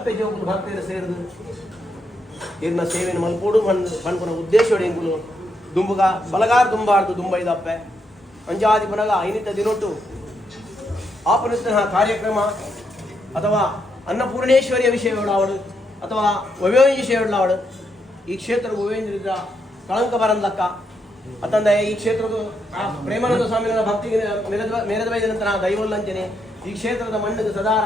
ತಪ್ಪೆ ಜೋಗುಲು ಭಕ್ತಿರ ಸೇರಿದು ಇರ್ನ ಸೇವೆನ ಮಲ್ಪೋಡು ಪನ್ಪುನ ಉದ್ದೇಶೋಡು ಎಂಗುಲು ದುಂಬುಗ ಬಲಗಾರ ದುಂಬಾರ್ದು ದುಂಬೈದಪ್ಪೆ ಅಂಜಾದಿ ಪನಗ ಐನಿತ ದಿನೊಟ್ಟು ಆಪನಿತ ಕಾರ್ಯಕ್ರಮ ಅಥವಾ ಅನ್ನಪೂರ್ಣೇಶ್ವರಿಯ ವಿಷಯಗಳಾವಡು ಅಥವಾ ವವ್ಯೋಂಜ ವಿಷಯಗಳಾವಡು ಈ ಕ್ಷೇತ್ರದ ವವ್ಯೋಂಜ ಕಳಂಕ ಬರಂದಕ್ಕ ಅತ್ತಂದ ಈ ಕ್ಷೇತ್ರದ ಪ್ರೇಮಾನಂದ ಸ್ವಾಮಿಗಳ ಭಕ್ತಿಗೆ ಮೇರದ ಬೈದ ನಂತರ ದೈವೋಲ್ಲಂಚನೆ ಈ ಕ್ಷೇತ್ರದ ಮಣ್ಣಿಗೆ ಸದಾ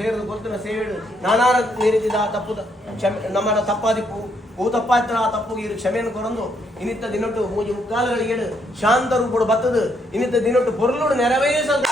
ಸೇರಿದ ಗೊತ್ತಿನ ಸೇವೆ ನಾನಾ ನೀರಿದ ತಪ್ಪು ನಮ್ಮ ತಪ್ಪಾದಿಪ್ಪು ಹೂ ತಪ್ಪಾಯ್ತರ ಆ ತಪ್ಪುಗೆ ಇರು ಕ್ಷಮೆಯನ್ನು ಕೊರಂದು ಇನ್ನಿತ್ತ ದಿನೊಟ್ಟು ಮೂಜಿ ಮುಕ್ಕಾಲಗಳಿಗೆ ಶಾಂತ ರೂಪಡು ಬತ್ತದು ಇನ್ನಿತ್ತ ದಿನೊಟ್ಟು ಪೊರ್ಲುಡು ನೆರವೇರಿಸದು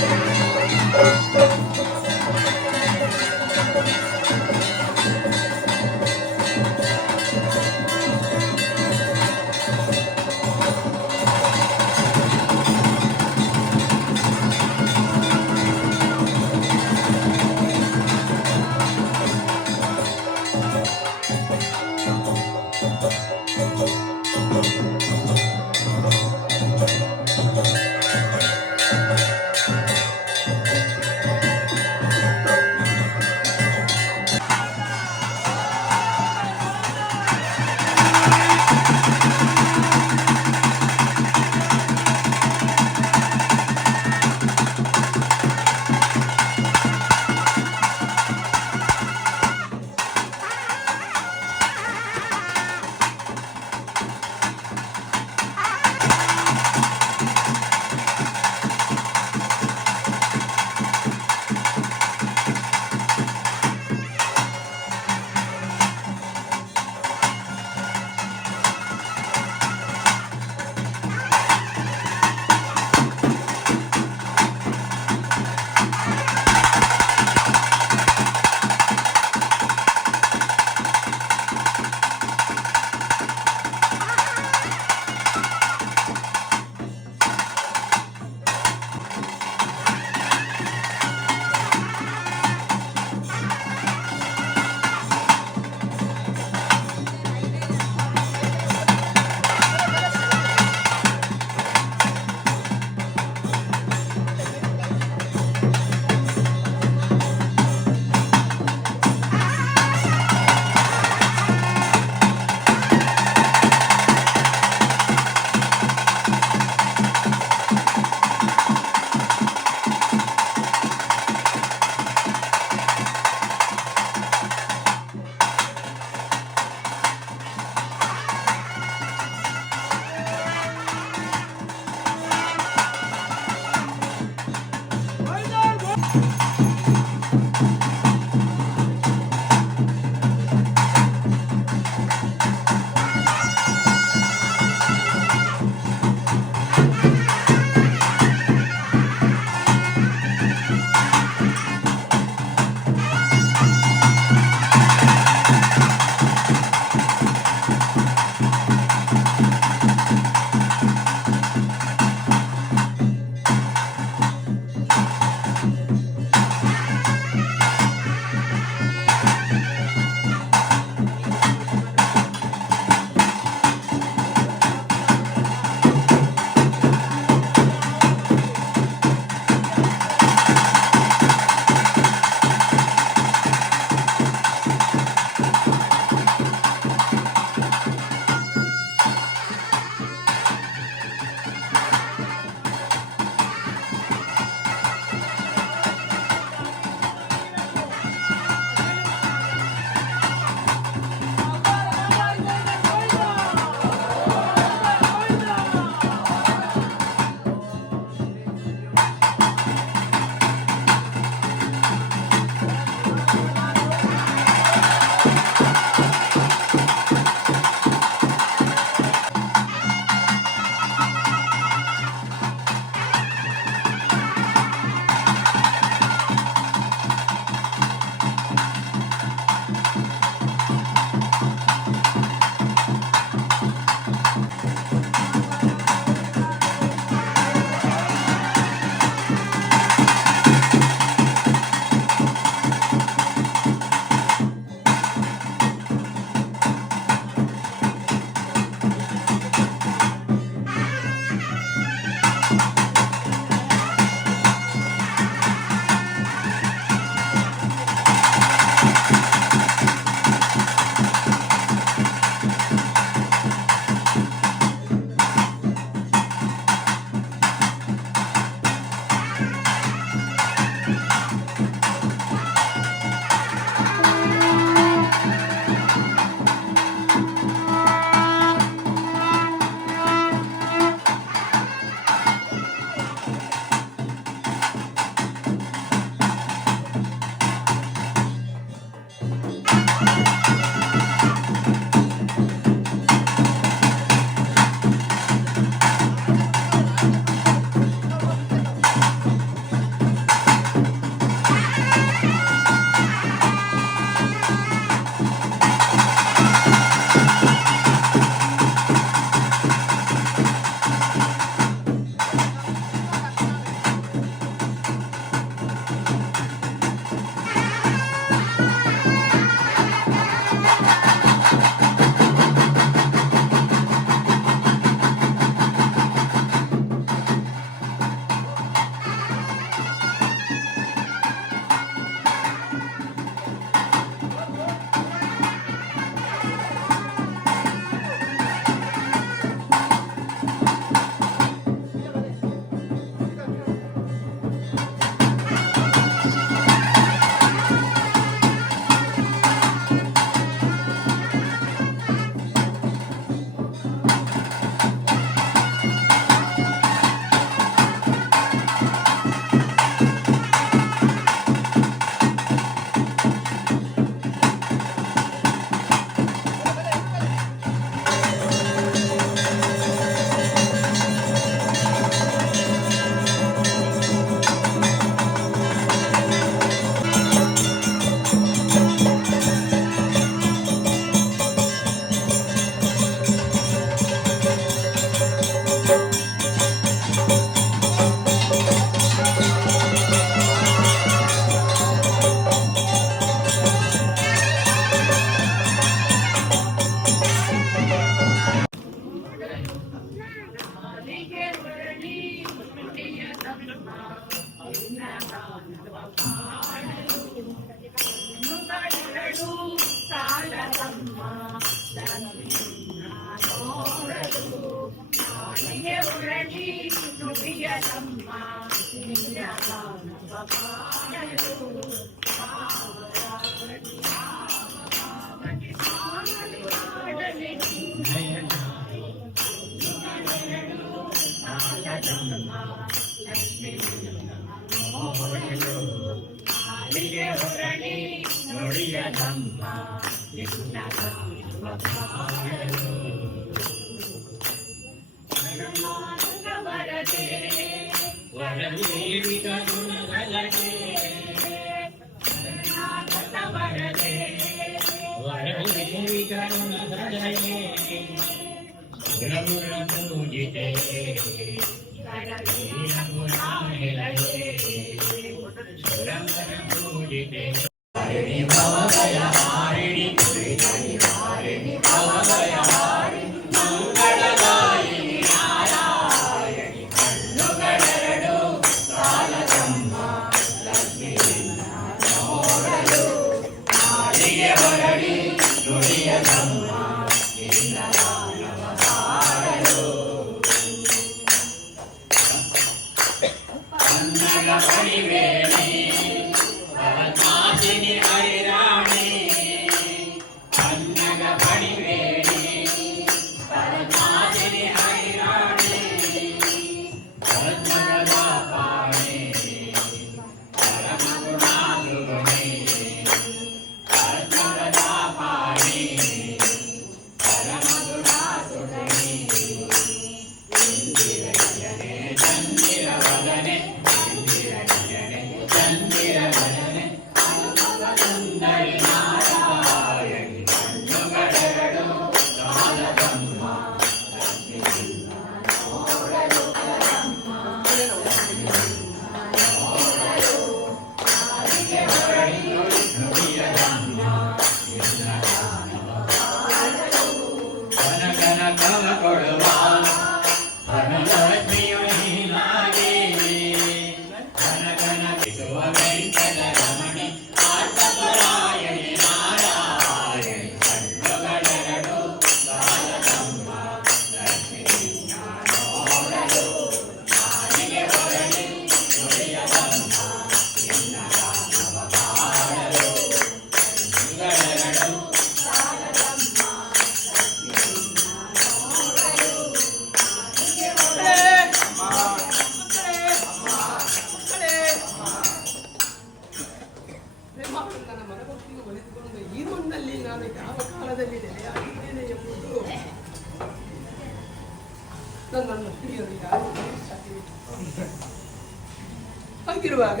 ಹಾಗಿರುವಾಗ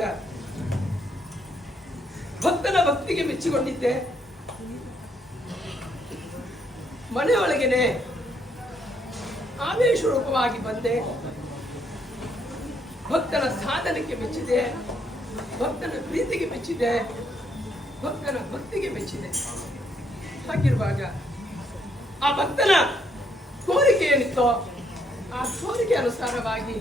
ಭಕ್ತನ ಭಕ್ತಿಗೆ ಮೆಚ್ಚಿಕೊಂಡಿದ್ದೆ. ಮನೆಯೊಳಗೇನೆ ಆವೇಶ ರೂಪವಾಗಿ ಬಂದೆ. ಭಕ್ತನ ಸಾಧನೆಗೆ ಮೆಚ್ಚಿದೆ, ಭಕ್ತನ ಪ್ರೀತಿಗೆ ಮೆಚ್ಚಿದೆ, ಭಕ್ತನ ಭಕ್ತಿಗೆ ಮೆಚ್ಚಿದೆ. ಹಾಗಿರುವಾಗ ಆ ಭಕ್ತನ ಕೋರಿಕೆ ಏನಿತ್ತೋ ಆ ಕೋರಿಕೆ ಅನುಸಾರವಾಗಿ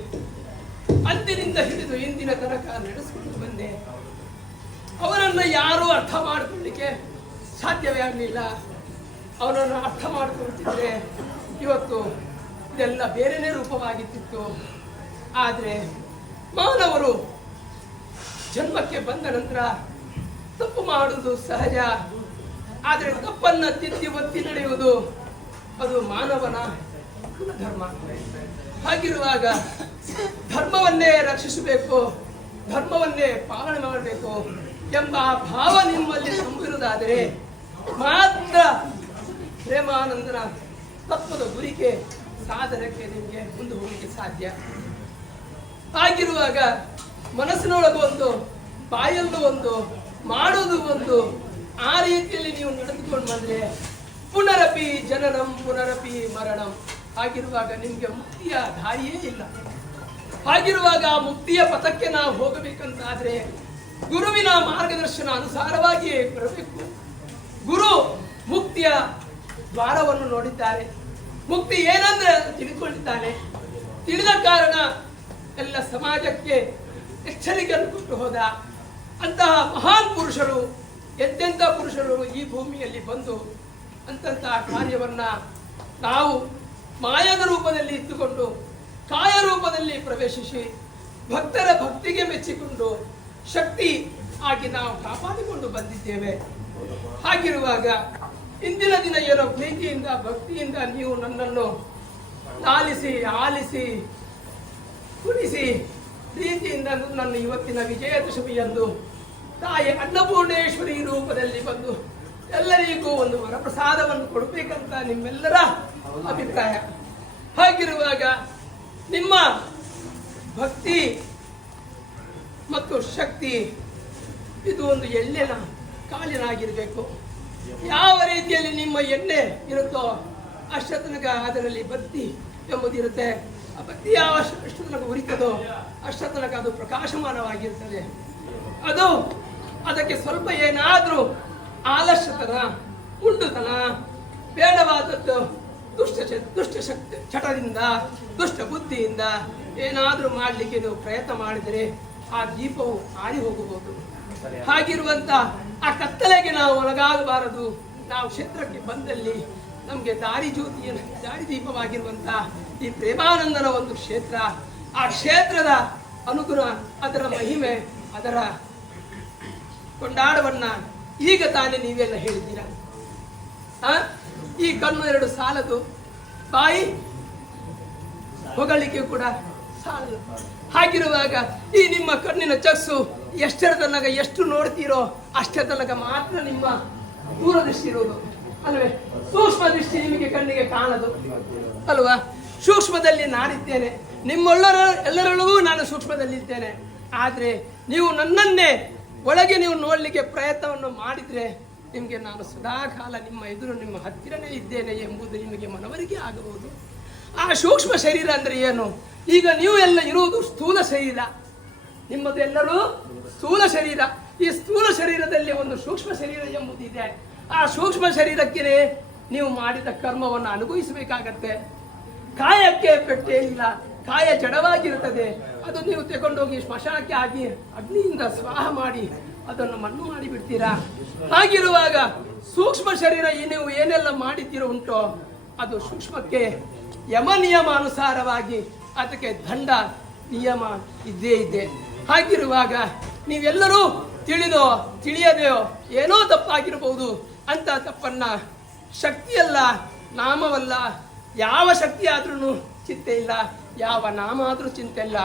ಅಂದಿನಿಂದ ಹಿಡಿದು ಇಂದಿನ ತನಕ ನಡೆಸಿಕೊಂಡು ಬಂದೆ. ಅವನನ್ನು ಯಾರೂ ಅರ್ಥ ಮಾಡಿಕೊಳ್ಳಲಿಕ್ಕೆ ಸಾಧ್ಯವೇ ಆಗಲಿಲ್ಲ. ಅವನನ್ನು ಅರ್ಥ ಮಾಡಿಕೊಳ್ತಿದ್ರೆ ಇವತ್ತು ಇದೆಲ್ಲ ಬೇರೆನೇ ರೂಪವಾಗಿತ್ತಿತ್ತು. ಆದರೆ ಮಾನವರು ಜನ್ಮಕ್ಕೆ ಬಂದ ನಂತರ ತಪ್ಪು ಮಾಡುವುದು ಸಹಜ. ಆದರೆ ತಪ್ಪನ್ನು ತಿದ್ದಿ ಒತ್ತಿ ನಡೆಯುವುದು ಅದು ಮಾನವನ ಧರ್ಮ. ಹಾಗಿರುವಾಗ ಧರ್ಮವನ್ನೇ ರಕ್ಷಿಸಬೇಕು, ಧರ್ಮವನ್ನೇ ಪಾಲನೆ ಮಾಡಬೇಕು ಎಂಬ ಭಾವ ನಿಮ್ಮಲ್ಲಿ ತುಂಬಿರುವುದಾದರೆ ಮಾತ್ರ ಪ್ರೇಮಾನಂದನ ತತ್ವದ ಗುರಿಗೆ ಸಾಧನಕ್ಕೆ ನಿಮಗೆ ಮುಂದೆ ಹೋಗಲಿಕ್ಕೆ ಸಾಧ್ಯ. ಆಗಿರುವಾಗ ಮನಸ್ಸಿನೊಳಗೆ ಒಂದು, ಬಾಯಲ್ಲೂ ಒಂದು, ಮಾಡೋದು ಒಂದು, ಆ ರೀತಿಯಲ್ಲಿ ನೀವು ನಡೆದುಕೊಂಡು ಬಂದ್ರೆ ಪುನರಪಿ ಜನನಂ ಪುನರಪಿ ಮರಣಂ. ಹಾಗಿರುವಾಗ ನಿಮಗೆ ಮುಕ್ತಿಯ ದಾರಿಯೇ ಇಲ್ಲ. ಹಾಗಿರುವಾಗ ಆ ಮುಕ್ತಿಯ ಪಥಕ್ಕೆ ನಾವು ಹೋಗಬೇಕಂತಾದ್ರೆ ಗುರುವಿನ ಮಾರ್ಗದರ್ಶನ ಅನುಸಾರವಾಗಿಯೇ ಬರಬೇಕು. ಗುರು ಮುಕ್ತಿಯ ದ್ವಾರವನ್ನು ನೋಡಿದ್ದಾರೆ, ಮುಕ್ತಿ ಏನಂದ್ರೆ ತಿಳಿದುಕೊಂಡಿದ್ದಾನೆ. ತಿಳಿದ ಕಾರಣ ಎಲ್ಲ ಸಮಾಜಕ್ಕೆ ಎಚ್ಚರಿಕೆಯನ್ನು ಕೊಟ್ಟು ಹೋದ. ಅಂತಹ ಮಹಾನ್ ಪುರುಷರು ಎಂತೆಂಥ ಪುರುಷರು ಈ ಭೂಮಿಯಲ್ಲಿ ಬಂದು ಅಂತಂಥ ಕಾರ್ಯವನ್ನ ನಾವು ಮಾಯದ ರೂಪದಲ್ಲಿ ಇದ್ದುಕೊಂಡು ಕಾಯ ರೂಪದಲ್ಲಿ ಪ್ರವೇಶಿಸಿ ಭಕ್ತರ ಭಕ್ತಿಗೆ ಮೆಚ್ಚಿಕೊಂಡು ಶಕ್ತಿ ಆಗಿ ನಾವು ಕಾಪಾಡಿಕೊಂಡು ಬಂದಿದ್ದೇವೆ. ಹಾಗಿರುವಾಗ ಇಂದಿನ ದಿನ ಏನೋ ಪ್ರೀತಿಯಿಂದ ಭಕ್ತಿಯಿಂದ ನೀವು ನನ್ನನ್ನು ಲಾಲಿಸಿ ಆಲಿಸಿ ಕುಣಿಸಿ ಪ್ರೀತಿಯಿಂದ ನನ್ನ ಇವತ್ತಿನ ವಿಜಯದಶಮಿಯಂದು ತಾಯಿ ಅನ್ನಪೂರ್ಣೇಶ್ವರಿ ರೂಪದಲ್ಲಿ ಬಂದು ಎಲ್ಲರಿಗೂ ಒಂದು ವರಪ್ರಸಾದವನ್ನು ಕೊಡಬೇಕಂತ ನಿಮ್ಮೆಲ್ಲರ ಅಭಿಪ್ರಾಯ. ಹಾಗಿರುವಾಗ ನಿಮ್ಮ ಭಕ್ತಿ ಮತ್ತು ಶಕ್ತಿ ಇದು ಒಂದು ಎಳ್ಳಿನ ಕಾಲಿನಾಗಿರಬೇಕು. ಯಾವ ರೀತಿಯಲ್ಲಿ ನಿಮ್ಮ ಎಣ್ಣೆ ಇರುತ್ತೋ ಅಷ್ಟ ತನಕ ಅದರಲ್ಲಿ ಬತ್ತಿ ಎಂಬುದಿರುತ್ತೆ. ಆ ಬತ್ತಿ ಯಾವ ಅಷ್ಟು ತನಕ ಉರಿತದೋ ಅಷ್ಟ ತನಕ ಅದು ಪ್ರಕಾಶಮಾನವಾಗಿರ್ತದೆ. ಅದು ಅದಕ್ಕೆ ಸ್ವಲ್ಪ ಏನಾದರೂ ಆಲಸ್ಯತನ, ಉಂಡುತನ, ಬೇಡವಾದದ್ದು ದುಷ್ಟ ಶಕ್ತಿ ಚಟದಿಂದ, ದುಷ್ಟ ಬುದ್ಧಿಯಿಂದ ಏನಾದರೂ ಮಾಡಲಿಕ್ಕೆ ನೀವು ಪ್ರಯತ್ನ ಮಾಡಿದರೆ ಆ ದೀಪವು ಆರಿ ಹೋಗಬಹುದು. ಹಾಗಿರುವಂತ ಆ ಕತ್ತಲೆಗೆ ನಾವು ಒಳಗಾಗಬಾರದು. ನಾವು ಕ್ಷೇತ್ರಕ್ಕೆ ಬಂದಲ್ಲಿ ನಮಗೆ ದಾರಿ ದೀಪವಾಗಿರುವಂತ ಈ ಪ್ರೇಮಾನಂದನ ಒಂದು ಕ್ಷೇತ್ರ, ಆ ಕ್ಷೇತ್ರದ ಅನುಗುಣ, ಅದರ ಮಹಿಮೆ, ಅದರ ಕೊಂಡಾಡವನ್ನ ಈಗ ತಾನೇ ನೀವೆಲ್ಲ ಹೇಳಿದ್ದೀರಾ. ಈ ಕಣ್ಣು ಎರಡು ಸಾಲದು, ಬಾಯಿ ಹೊಗಳಿಕೆ ಕೂಡ ಸಾಲದು. ಹಾಗಿರುವಾಗ ಈ ನಿಮ್ಮ ಕಣ್ಣಿನ ಚಕ್ಷು ಎಷ್ಟರ ತನಕ ಎಷ್ಟು ನೋಡ್ತೀರೋ ಅಷ್ಟರ ತನಕ ಮಾತ್ರ ನಿಮ್ಮ ದೂರದೃಷ್ಟಿ ಇರುವುದು ಅಲ್ವೇ. ಸೂಕ್ಷ್ಮ ದೃಷ್ಟಿ ನಿಮಗೆ ಕಣ್ಣಿಗೆ ಕಾಣದು ಅಲ್ವಾ. ಸೂಕ್ಷ್ಮದಲ್ಲಿ ನಾನಿದ್ದೇನೆ, ಎಲ್ಲರೊಳಗೂ ನಾನು ಸೂಕ್ಷ್ಮದಲ್ಲಿದ್ದೇನೆ. ಆದರೆ ನೀವು ನನ್ನನ್ನೇ ಒಳಗೆ ನೀವು ನೋಡಲಿಕ್ಕೆ ಪ್ರಯತ್ನವನ್ನು ಮಾಡಿದ್ರೆ ನಿಮಗೆ ನಾನು ಸದಾಕಾಲ ನಿಮ್ಮ ಎದುರು ನಿಮ್ಮ ಹತ್ತಿರನೇ ಇದ್ದೇನೆ ಎಂಬುದು ನಿಮಗೆ ಮನವರಿಕೆ ಆಗಬಹುದು. ಆ ಸೂಕ್ಷ್ಮ ಶರೀರ ಅಂದ್ರೆ ಏನು? ಈಗ ನೀವು ಎಲ್ಲ ಇರುವುದು ಸ್ಥೂಲ ಶರೀರ, ನಿಮ್ಮದು ಎಲ್ಲರೂ ಸ್ಥೂಲ ಶರೀರ. ಈ ಸ್ಥೂಲ ಶರೀರದಲ್ಲಿ ಒಂದು ಸೂಕ್ಷ್ಮ ಶರೀರ ಎಂಬುದಿದೆ. ಆ ಸೂಕ್ಷ್ಮ ಶರೀರಕ್ಕೆ ನೀವು ಮಾಡಿದ ಕರ್ಮವನ್ನು ಅನುಭವಿಸಬೇಕಾಗತ್ತೆ. ಕಾಯಕ್ಕೆ ಪೆಟ್ಟೇನಿಲ್ಲ, ಕಾಯ ಜಡವಾಗಿರುತ್ತದೆ. ಅದು ನೀವು ತಗೊಂಡೋಗಿ ಸ್ಮಶಾನಕ್ಕೆ ಆಗಿ ಅಗ್ನಿಯಿಂದ ಸ್ವಾಹ ಮಾಡಿ ಅದನ್ನು ಮಣ್ಣು ಮಾಡಿ ಬಿಡ್ತೀರಾ. ಹಾಗಿರುವಾಗ ಸೂಕ್ಷ್ಮ ಶರೀರ ನೀವು ಏನೆಲ್ಲ ಮಾಡಿದ್ದೀರೋ ಉಂಟೋ ಅದು ಸೂಕ್ಷ್ಮಕ್ಕೆ ಯಮ ನಿಯಮಾನುಸಾರವಾಗಿ ಅದಕ್ಕೆ ದಂಡ ನಿಯಮ ಇದ್ದೇ ಇದೆ. ಹಾಗಿರುವಾಗ ನೀವೆಲ್ಲರೂ ತಿಳಿದೋ ತಿಳಿಯದೆಯೋ ಏನೋ ತಪ್ಪಾಗಿರಬಹುದು. ಅಂತ ತಪ್ಪನ್ನ ಶಕ್ತಿಯಲ್ಲ, ನಾಮವಲ್ಲ, ಯಾವ ಶಕ್ತಿ ಆದ್ರೂ ಚಿಂತೆ ಇಲ್ಲ, ಯಾವ ನಾಮ ಆದ್ರೂ ಚಿಂತೆ ಇಲ್ಲ.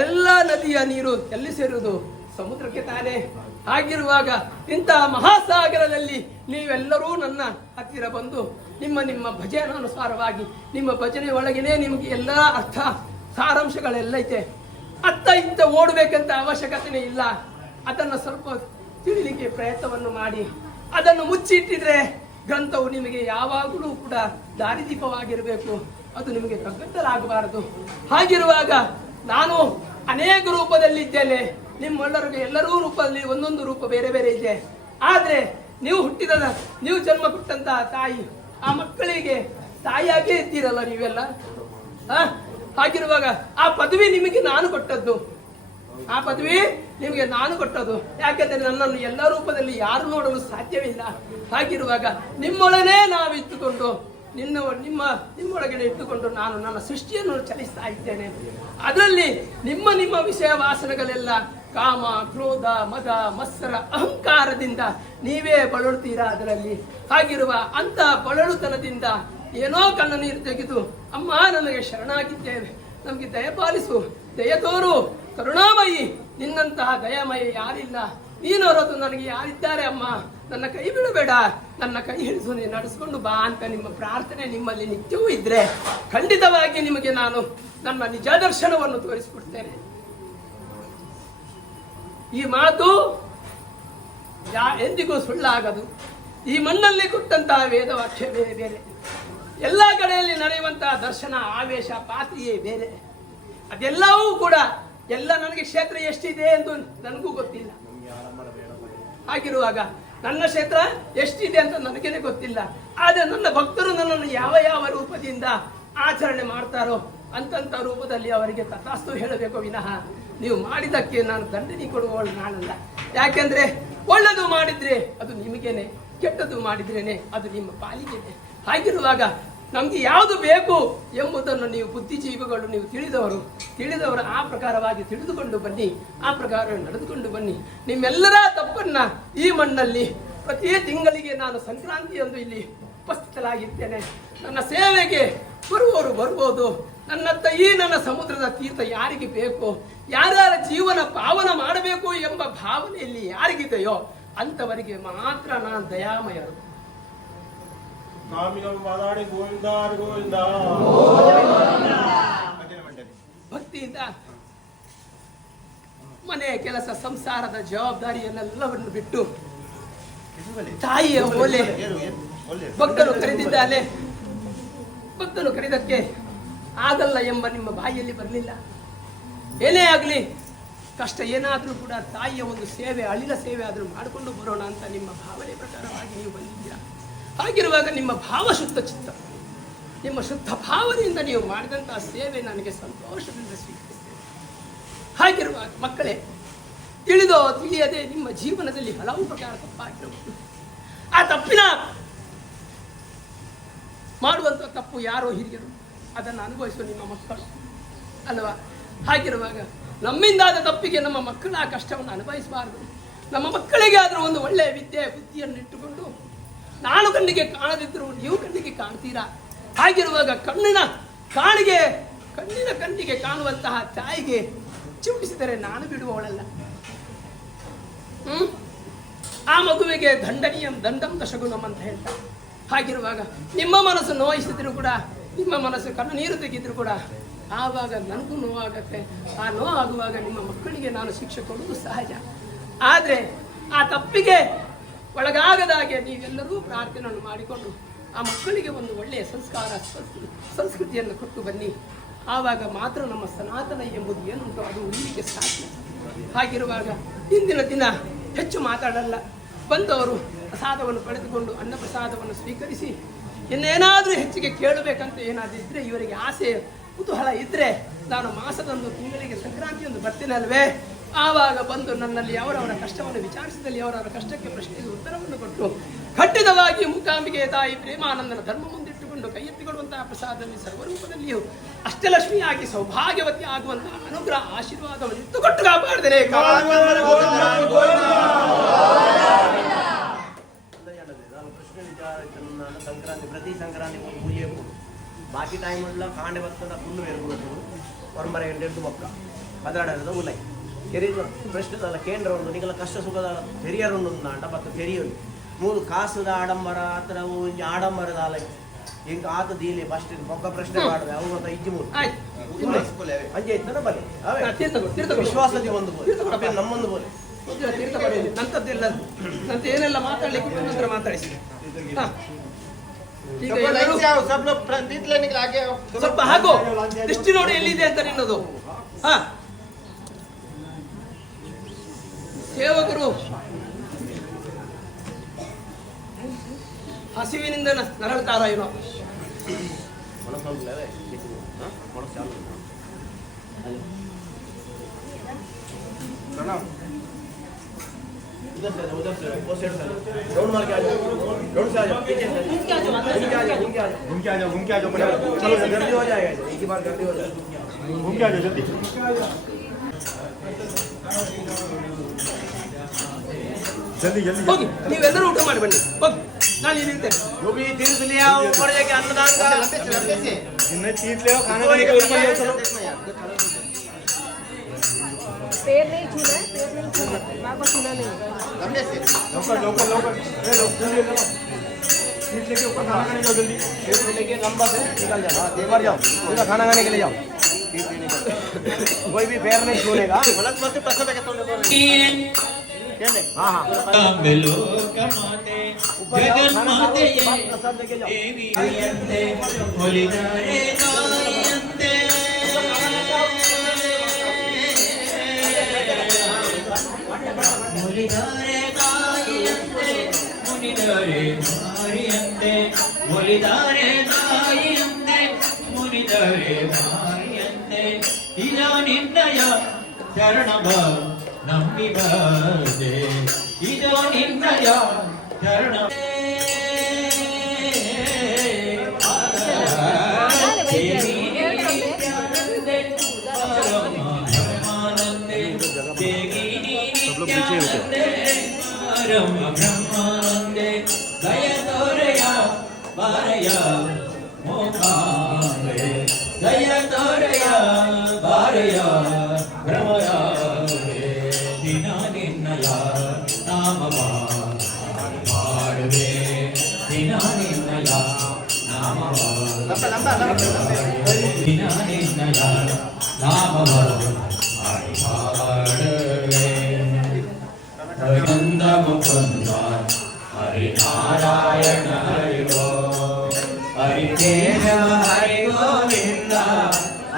ಎಲ್ಲ ನದಿಯ ನೀರು ಎಲ್ಲಿ ಸೇರುವುದು? ಸಮುದ್ರಕ್ಕೆ ತಾನೇ. ಹಾಗಿರುವಾಗ ಇಂತಹ ಮಹಾಸಾಗರದಲ್ಲಿ ನೀವೆಲ್ಲರೂ ನನ್ನ ಹತ್ತಿರ ಬಂದು ನಿಮ್ಮ ಭಜನಾನುಸಾರವಾಗಿ ನಿಮ್ಮ ಭಜನೆ ಒಳಗೇನೆ ನಿಮಗೆ ಎಲ್ಲ ಅರ್ಥ ಸಾರಾಂಶಗಳೆಲ್ಲ ಐತೆ. ಅತ್ತ ಇತ್ತ ಓಡಬೇಕಂತ ಅವಶ್ಯಕತೆ ಇಲ್ಲ. ಅದನ್ನು ಸ್ವಲ್ಪ ತಿಳಿಲಿಕ್ಕೆ ಪ್ರಯತ್ನವನ್ನು ಮಾಡಿ ಅದನ್ನು ಮುಚ್ಚಿಟ್ಟಿದ್ರೆ ಗ್ರಂಥವು ನಿಮಗೆ ಯಾವಾಗಲೂ ಕೂಡ ದಾರಿದೀಪವಾಗಿರಬೇಕು. ಅದು ನಿಮಗೆ ಕಗ್ಗತ್ತಲಾಗಬಾರದು. ಹಾಗಿರುವಾಗ ನಾನು ಅನೇಕ ರೂಪದಲ್ಲಿದ್ದೇನೆ. ನಿಮ್ಮೆಲ್ಲರಿಗೂ ಎಲ್ಲರೂ ರೂಪದಲ್ಲಿ ಒಂದೊಂದು ರೂಪ ಬೇರೆ ಬೇರೆ ಇದೆ. ಆದ್ರೆ ನೀವು ಜನ್ಮ ಕೊಟ್ಟಂತಹ ತಾಯಿ, ಆ ಮಕ್ಕಳಿಗೆ ತಾಯಿಯಾಗೇ ಇದ್ದೀರಲ್ಲ ನೀವೆಲ್ಲ. ಹಾಗಿರುವಾಗ ಆ ಪದವಿ ನಿಮಗೆ ನಾನು ಕೊಟ್ಟದ್ದು, ಆ ಪದವಿ ನಿಮಗೆ ನಾನು ಕೊಟ್ಟದ್ದು. ಯಾಕೆಂದ್ರೆ ನನ್ನನ್ನು ಎಲ್ಲ ರೂಪದಲ್ಲಿ ಯಾರು ನೋಡಲು ಸಾಧ್ಯವಿಲ್ಲ. ಹಾಗಿರುವಾಗ ನಿಮ್ಮೊಳನೇ ನಾವು ಇಟ್ಟುಕೊಂಡು ನಿಮ್ಮೊಳಗಡೆ ಇಟ್ಟುಕೊಂಡು ನಾನು ನನ್ನ ಸೃಷ್ಟಿಯನ್ನು ಚಲಿಸ್ತಾ ಇದ್ದೇನೆ. ಅದರಲ್ಲಿ ನಿಮ್ಮ ವಿಷಯ ವಾಸನೆಗಳೆಲ್ಲ ಕಾಮ, ಕ್ರೋಧ, ಮದ, ಮತ್ಸರ, ಅಹಂಕಾರದಿಂದ ನೀವೇ ಬಳಲುತ್ತೀರಾ ಅದರಲ್ಲಿ. ಹಾಗಿರುವ ಅಂತ ಬಳಲುತನದಿಂದ ಏನೋ ಕಣ್ಣ ನೀರು ತೆಗೆದು ಅಮ್ಮ ನನಗೆ ಶರಣಾಗಿದ್ದೇವೆ, ನಮಗೆ ದಯಪಾಲಿಸು, ದಯ ತೋರು, ಕರುಣಾಮಯಿ, ನಿನ್ನಂತಹ ದಯಾಮಯಿ ಯಾರಿಲ್ಲ, ನೀನು ಹೊರತು ನನಗೆ ಯಾರಿದ್ದಾರೆ ಅಮ್ಮ, ನನ್ನ ಕೈ ಬಿಡಬೇಡ, ನನ್ನ ಕೈ ಹಿಡಿಸು, ನೀನು ನಡೆಸ್ಕೊಂಡು ಬಾ ಅಂತ ನಿಮ್ಮ ಪ್ರಾರ್ಥನೆ ನಿಮ್ಮಲ್ಲಿ ನಿತ್ಯವೂ ಇದ್ರೆ ಖಂಡಿತವಾಗಿ ನಿಮಗೆ ನಾನು ನನ್ನ ನಿಜ ದರ್ಶನವನ್ನು ತೋರಿಸಿಕೊಡ್ತೇನೆ. ಈ ಮಾತು ಎಂದಿಗೂ ಸುಳ್ಳಾಗದು. ಈ ಮಣ್ಣಲ್ಲಿ ಕೊಟ್ಟಂತಹ ವೇದವಾಕ್ಯ ಬೇರೆ ಬೇರೆ, ಎಲ್ಲ ಕಡೆಯಲ್ಲಿ ನಡೆಯುವಂತಹ ದರ್ಶನ, ಆವೇಶ, ಪಾತ್ರೆಯೇ ಬೇರೆ. ಅದೆಲ್ಲವೂ ಕೂಡ ಎಲ್ಲ ನನಗೆ ಕ್ಷೇತ್ರ ಎಷ್ಟಿದೆ ಎಂದು ನನಗೂ ಗೊತ್ತಿಲ್ಲ. ಹಾಗಿರುವಾಗ ನನ್ನ ಕ್ಷೇತ್ರ ಎಷ್ಟಿದೆ ಅಂತ ನನಗೇನೆ ಗೊತ್ತಿಲ್ಲ. ಆದರೆ ನನ್ನ ಭಕ್ತರು ನನ್ನನ್ನು ಯಾವ ಯಾವ ರೂಪದಿಂದ ಆಚರಣೆ ಮಾಡ್ತಾರೋ ಅಂತಂತ ರೂಪದಲ್ಲಿ ಅವರಿಗೆ ತಥಾಸ್ತು ಹೇಳಬೇಕು ವಿನಃ ನೀವು ಮಾಡಿದ್ದಕ್ಕೆ ನಾನು ದಂಡನೆ ಕೊಡುವವಳು ನಾನಲ್ಲ. ಯಾಕೆಂದ್ರೆ ಒಳ್ಳೆದು ಮಾಡಿದ್ರೆ ಅದು ನಿಮಗೇನೆ, ಕೆಟ್ಟದ್ದು ಮಾಡಿದ್ರೇನೆ ಅದು ನಿಮ್ಮ ಪಾಲಿಗೆನೆ. ಹಾಗಿರುವಾಗ ನಮ್ಗೆ ಯಾವುದು ಬೇಕು ಎಂಬುದನ್ನು ನೀವು ಬುದ್ಧಿಜೀವಿಗಳು, ನೀವು ತಿಳಿದವರು ಆ ಪ್ರಕಾರವಾಗಿ ತಿಳಿದುಕೊಂಡು ಬನ್ನಿ, ಆ ಪ್ರಕಾರ ನಡೆದುಕೊಂಡು ಬನ್ನಿ. ನಿಮ್ಮೆಲ್ಲರ ತಪ್ಪನ್ನ ಈ ಮಣ್ಣಲ್ಲಿ ಪ್ರತಿ ತಿಂಗಳಿಗೆ ನಾನು ಸಂಕ್ರಾಂತಿಯಂದು ಇಲ್ಲಿ ಉಪಸ್ಥಿತರಾಗಿದ್ದೇನೆ. ನನ್ನ ಸೇವೆಗೆ ಬರುವವರು ಬರ್ಬೋದು. ನನ್ನತ್ತ ಈ ನನ್ನ ಸಮುದ್ರದ ತೀರ್ಥ ಯಾರಿಗೆ ಬೇಕು, ಯಾರ್ಯಾರ ಜೀವನ ಪಾವನ ಮಾಡಬೇಕು ಎಂಬ ಭಾವನೆಯಲ್ಲಿ ಯಾರಿಗಿದೆಯೋ ಅಂತವರಿಗೆ ಮಾತ್ರ ನಾನು ದಯಾಮಯರು. ಭಕ್ತಿಯಿಂದ ಮನೆ ಕೆಲಸ ಸಂಸಾರದ ಜವಾಬ್ದಾರಿಯನ್ನೆಲ್ಲವನ್ನು ಬಿಟ್ಟು ತಾಯಿಯ ಓಲೆ ಭಕ್ತರು ಕರೆದಿದ್ದಾನೆ. ಭಕ್ತರು ಕರೆದಕ್ಕೆ ಆಗಲ್ಲ ಎಂಬ ನಿಮ್ಮ ಬಾಯಿಯಲ್ಲಿ ಬರಲಿಲ್ಲ. ಏನೇ ಆಗಲಿ, ಕಷ್ಟ ಏನಾದರೂ ಕೂಡ ತಾಯಿಯ ಒಂದು ಸೇವೆ, ಅಳಿಲ ಸೇವೆ ಆದರೂ ಮಾಡಿಕೊಂಡು ಬರೋಣ ಅಂತ ನಿಮ್ಮ ಭಾವನೆ ಪ್ರಕಾರವಾಗಿ ನೀವು ಬಂದಿದ್ದೀರಾ. ಹಾಗಿರುವಾಗ ನಿಮ್ಮ ಭಾವ ಶುದ್ಧ ಚಿತ್ತ, ನಿಮ್ಮ ಶುದ್ಧ ಭಾವನೆಯಿಂದ ನೀವು ಮಾಡಿದಂತಹ ಸೇವೆ ನನಗೆ ಸಂತೋಷದಿಂದ ಸ್ವೀಕರಿಸ್ತೇನೆ. ಹಾಗಿರುವಾಗ ಮಕ್ಕಳೇ, ತಿಳಿದೋ ತಿಳಿಯದೆ ನಿಮ್ಮ ಜೀವನದಲ್ಲಿ ಹಲವು ಪ್ರಕಾರ ತಪ್ಪಾಗಿರಬಹುದು. ಆ ತಪ್ಪಿನ ಮಾಡುವಂಥ ತಪ್ಪು ಯಾರೋ ಹಿರಿಯರು, ಅದನ್ನು ಅನುಭವಿಸುವ ನಿಮ್ಮ ಮಕ್ಕಳು ಅಲ್ವಾ? ಹಾಗಿರುವಾಗ ನಮ್ಮಿಂದಾದ ತಪ್ಪಿಗೆ ನಮ್ಮ ಮಕ್ಕಳ ಆ ಕಷ್ಟವನ್ನು ಅನುಭವಿಸಬಾರದು. ನಮ್ಮ ಮಕ್ಕಳಿಗೆ ಆದರೂ ಒಂದು ಒಳ್ಳೆಯ ವಿದ್ಯೆ ಬುದ್ಧಿಯನ್ನು ಇಟ್ಟುಕೊಂಡು, ನಾನು ಕಣ್ಣಿಗೆ ಕಾಣದಿದ್ದರೂ ನೀವು ಕಣ್ಣಿಗೆ ಕಾಣ್ತೀರಾ. ಹಾಗಿರುವಾಗ ಕಣ್ಣಿನ ಕಣ್ಣಿಗೆ ಕಾಣುವಂತಹ ತಾಯಿಗೆ ಚಿಮುಟಿಸಿದರೆ ನಾನು ಬಿಡುವವಳಲ್ಲ. ಆ ಮಗುವಿಗೆ ದಂಡಂ ದಶಗುಣಂ ಅಂತ ಹೇಳ್ತಾರೆ. ಹಾಗಿರುವಾಗ ನಿಮ್ಮ ಮನಸ್ಸು ನೋಯಿಸಿದ್ರು ಕೂಡ, ನಿಮ್ಮ ಮನಸ್ಸು ಕಣ್ಣು ನೀರು ತೆಗೆದ್ರು ಕೂಡ, ಆವಾಗ ನನಗೂ ನೋವಾಗತ್ತೆ. ಆ ನೋವಾಗುವಾಗ ನಿಮ್ಮ ಮಕ್ಕಳಿಗೆ ನಾನು ಶಿಕ್ಷೆ ಕೊಡುವುದು ಸಹಜ. ಆದರೆ ಆ ತಪ್ಪಿಗೆ ಒಳಗಾಗದಾಗೆ ನೀವೆಲ್ಲರೂ ಪ್ರಾರ್ಥನೆಯನ್ನು ಮಾಡಿಕೊಂಡು ಆ ಮಕ್ಕಳಿಗೆ ಒಂದು ಒಳ್ಳೆಯ ಸಂಸ್ಕೃತಿಯನ್ನು ಕೊಟ್ಟು ಬನ್ನಿ. ಆವಾಗ ಮಾತ್ರ ನಮ್ಮ ಸನಾತನ ಎಂಬುದು ಏನುಂಟು ಅದು ಉಳಿಲಿಕ್ಕೆ ಸಾಧ್ಯ. ಹಾಗಿರುವಾಗ ಇಂದಿನ ದಿನ ಹೆಚ್ಚು ಮಾತಾಡಲ್ಲ. ಬಂದವರು ಪ್ರಸಾದವನ್ನು ಪಡೆದುಕೊಂಡು ಅನ್ನ ಪ್ರಸಾದವನ್ನು ಸ್ವೀಕರಿಸಿ, ಇನ್ನೇನಾದರೂ ಹೆಚ್ಚಿಗೆ ಕೇಳಬೇಕಂತ ಏನಾದರೂ ಇದ್ದರೆ, ಇವರಿಗೆ ಆಸೆ ಕುತೂಹಲ ಇದ್ದರೆ, ನಾನು ಮಾಸದೊಂದು ತಿಂಗಳಿಗೆ ಸಂಕ್ರಾಂತಿಯೊಂದು ಬರ್ತೇನಲ್ವೇ, ಆವಾಗ ಬಂದು ನನ್ನಲ್ಲಿ ಅವರವರ ಕಷ್ಟವನ್ನು ವಿಚಾರಿಸಿದಲ್ಲಿ ಅವರವರ ಕಷ್ಟಕ್ಕೆ ಪ್ರಶ್ನೆಗೆ ಉತ್ತರವನ್ನು ಕೊಟ್ಟು ಖಂಡಿತವಾಗಿ ಮೂಕಾಂಬಿಕೆ ತಾಯಿ ಪ್ರೇಮಾನಂದನ ಧರ್ಮ ಮುಂದಿಟ್ಟುಕೊಂಡು ಕೈ ಎತ್ತಿಕೊಡುವಂತಹ ಪ್ರಸಾದದಲ್ಲಿ ಸರ್ವರೂಪದಲ್ಲಿಯೂ ಅಷ್ಟಲಕ್ಷ್ಮಿಯಾಗಿ ಸೌಭಾಗ್ಯವತಿ ಆಗುವಂತಹ ಅನುಗ್ರಹ ಆಶೀರ್ವಾದವನ್ನು ಇಟ್ಟುಕೊಟ್ಟು ಕಾಪಾಡ್ತೇನೆ. ಸಂಕ್ರಾಂತಿ ಪ್ರತಿ ಸಂಕ್ರಾಂತಿ ಒಂದು ಪೂಜೆ ಬಾಕಿ ಟೈಮ್ ಕಾಂಡೆ ಬರ್ತದ ಫುಲ್ ವೇರ್ಬೋದು ಹೊರಮರ ಎಂಟು ಮಕ್ಕ ಪದಾಡದ ಉಲೈ ಕೆರಿಯ ಪ್ರಶ್ನೆ ಕೇಂದ್ರ ಒಂದು ನಿಗಲ ಕಷ್ಟ ಸುಖದ ಪೆರಿಯರೊಂದು ನಾಟ ಮತ್ತು ಪೆರಿಯರು ಮೂರು ಕಾಸುದ ಆಡಂಬರ ಆತರ ಒಂಜಿ ಆಡಂಬರದ ಆಲಯ ಇಂಕ ಆತ ದೀಲಿ ಫಸ್ಟ್ ಬೊಕ್ಕ ಪ್ರಶ್ನೆ ಮಾಡುವೆ ಅವು ಮತ್ತು ಇಜ್ಜಿ ಮೂರು ಅಂಜೆ ಇತ್ತನ ಬಲೆ ವಿಶ್ವಾಸದಿ ಒಂದು ಬೋಲೆ ನಮ್ಮೊಂದು ಬೋಲೆ ನಂತದ್ದೆಲ್ಲ ನಂತ ಏನೆಲ್ಲ ಮಾತಾಡ್ಲಿಕ್ಕೆ ನಂತರ ಮಾತಾಡಿಸಿ. ಸ್ವಲ್ಪ ಹಾಗೋ ದೃಷ್ಟಿ ನೋಡಿ ಎಲ್ಲಿದೆ ಅಂತ ನಿನ್ನದು. ಸೇವಕರು ಹಸಿವಿನಿಂದ ನರಳ್ತಾರ ಏನೋ. उधर से वो साइड से राउंड मार के आ जाओ, राउंड से आ जाओ, पीछे से घूम के आ जाओ चलो जल्दी हो जाएगा, एक ही बार जल्दी हो जाएगा, घूम के आ जाओ जल्दी ಹೋಗಿ ನೀವೆಲ್ಲರೂ ಊಟ ಮಾಡಿ ಬನ್ನಿ. ಹೋಗಿ ನಾನು ಇಲ್ಲಿ ಇರ್ತೇನೆ. जो भी तीर्थ लिया ऊपर जाके अन्नदान का इनने तीर्थ ले खाना खाने का ऊपर ले चलो. पैर नहीं छूना है, पैर नहीं छूना, माँ को छूना नहीं. लोकल जल्दी लो. तीर्थ लेके ऊपर खाना खाने जाओ जल्दी. तीर्थ लेके लंबा से निकल जाओ, ऊपर जाओ, सीधा खाना खाने के लिए जाओ. कोई भी पैर नहीं छूनेगा. गलत मत पसंद है तो हाँ हाँ लोकमाते जगन्माते देवी अंते मुलिधारे गायन्ते मुलिधारे गायन्ते मुनिधारे मारियन्ते मुलिधारे गायन्ते मुनिधारे मारियन्ते इदा निन्नय शरणभ ನಂಬಿ ಬಾದೆ ಇದೋ ನಿನ್ನಯ ಚರಣ ಬ್ರಹ್ಮಾನಂದೆ ದಯ ತೋರೆಯ ಬಾರಯ ಮೋಕಾಂಬೆ ದಯ ತೋರೆಯ ಬಾರಯ ಭ್ರಮಯ ದಿನ ನಿನ್ನಯ ನಾಮವ ಮಾಡುವೆ ದಿನ ನಿನ್ನಯ ನಾಮವ ದಿನ ನಿನ್ನಯ ನಾಮವ ಮಾಡುವೆ ಹರಿನಂದ ಮುಕುಂದ ಹರಿ ನಾರಾಯಣ ಹರಿ ಗೋ ಹರಿ ಕೇಶವ ಹರಿ ಗೋವಿಂದ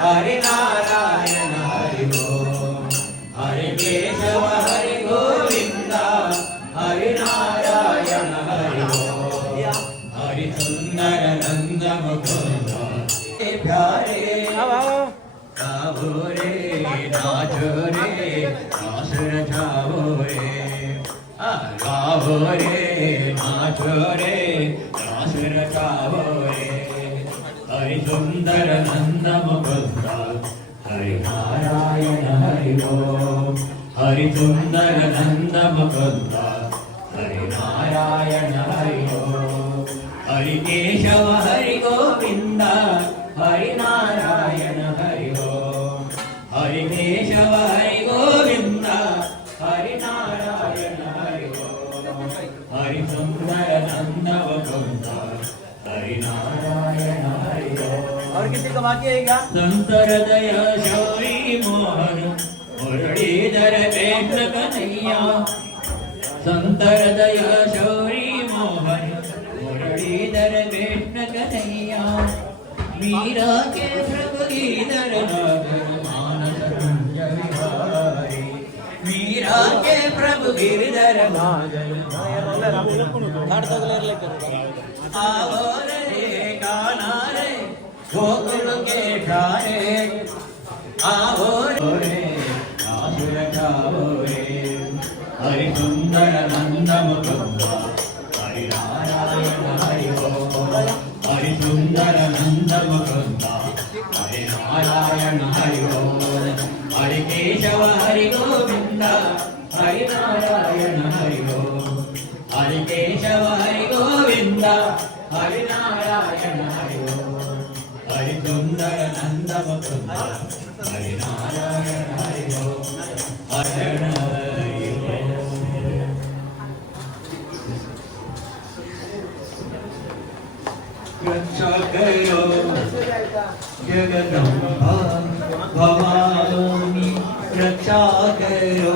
ಹರಿ ನಾರಾಯಣ ಹರಿ ಗೋ ಹರಿ ಕೇಶವ ಹರಿ ಗೋವಿಂದ ಹರಿ ನಾರಾಯಣ ಹರಿ ಗೋ ಹರಿ ಸುಂದರ ನಂದ ಮುಕುಂದ ಪ್ಯಾರೆ गावो रे नाचो रे रास रचाओ रे गावो रे नाचो रे रास रचाओ रे हरि सुंदर नंद मुकुंद हरि नारायण हरि ओम हरि सुंदर नंद मुकुंद हरि नारायण हरि ओम हरि केशव हरि गोविंद हरि नारायण हरि ओम हरि केशव हरि गोविंद हरि नारायण हरि ओम हरि सुंदर नंद मुकुंद हरि नारायण हरि ओम। और किसी का बाकी है क्या? संतर दया शौरी मोहन मुरलीधर कृष्ण कन्हैया संतर दया शौरी मोहन मुरलीधर कृष्ण कन्हैया मीरा के प्रभु गिरधर मानस कुंज विहारी मीरा के प्रभु गिरधर आओ रे गाना रे गोकुल के ठारे आओ रे आसुर खाओ रे हरि सुंदर नंद मुकुंद हरि नारायण हरि ओम हरि सुंदर नंद मुकुंद हरि नारायण हरि ओम हरि केशव हरि गोविंद हरि नारायण हरि ओम हरि केशव हरि गोविंद हरि नारायण हरि ओम हरि सुंदर नंद मुकुंद हरि नारायण हरि ओम हरण हरि ओम। रक्षा करो जगदम्बा भवानी रक्षा करो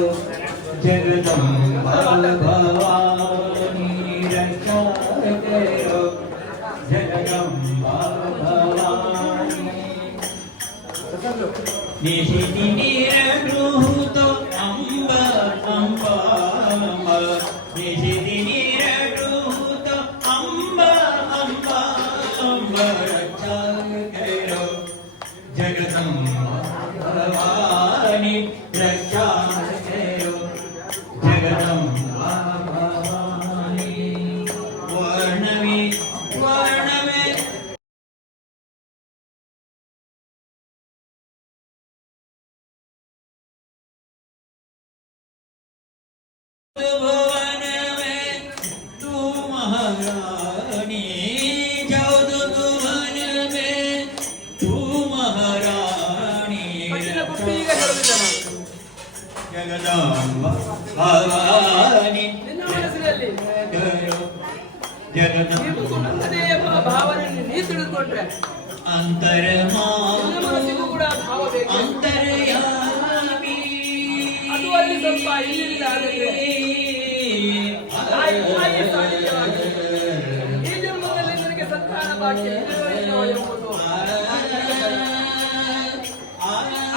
जगदम्बा भवानी रक्षा करो जगदम्बा भवानी निशिति निरृतो अम्ब अम्ब अम्ब निशिति निरृतो अम्ब अम्ब अम्ब रक्षा करो जगदम्बा भवानी रक्षा करो जगदम्बा भवानी वर्णवे वर्णवे भुवन में तू महारानी चौदह भुवन में तू महारानी जगदम्बा भवानी ನಿನ್ನ ಮನಸ್ಸಿನಲ್ಲಿ जगदम्बा ಮುಂದೆ ಎಂಬ ಭಾವನೆಯನ್ನು ನೀ ತಿಳಿದುಕೊಂಡ್ರೆ अंतरमा ನಿನ್ನ ಮನಸ್ಸಿಗೂ ಕೂಡ ಭಾವ ಬೇಕು. अंतर्यामी ಅದು ಅಲ್ಲಿ ಸ್ವಲ್ಪ ಇಲ್ಲಿಂದ ಆಗತ್ತೆ. ತಾಯಿ ಸಾನ್ನಿಧ್ಯವಾಗಿದೆ. ಈ ಜನ್ಮದಲ್ಲಿ ನನಗೆ ಸಂತಾನ ಭಾಗ್ಯ ಇಲ್ಲವೋ ಇಲ್ಲವೋ ಎಂಬುದು.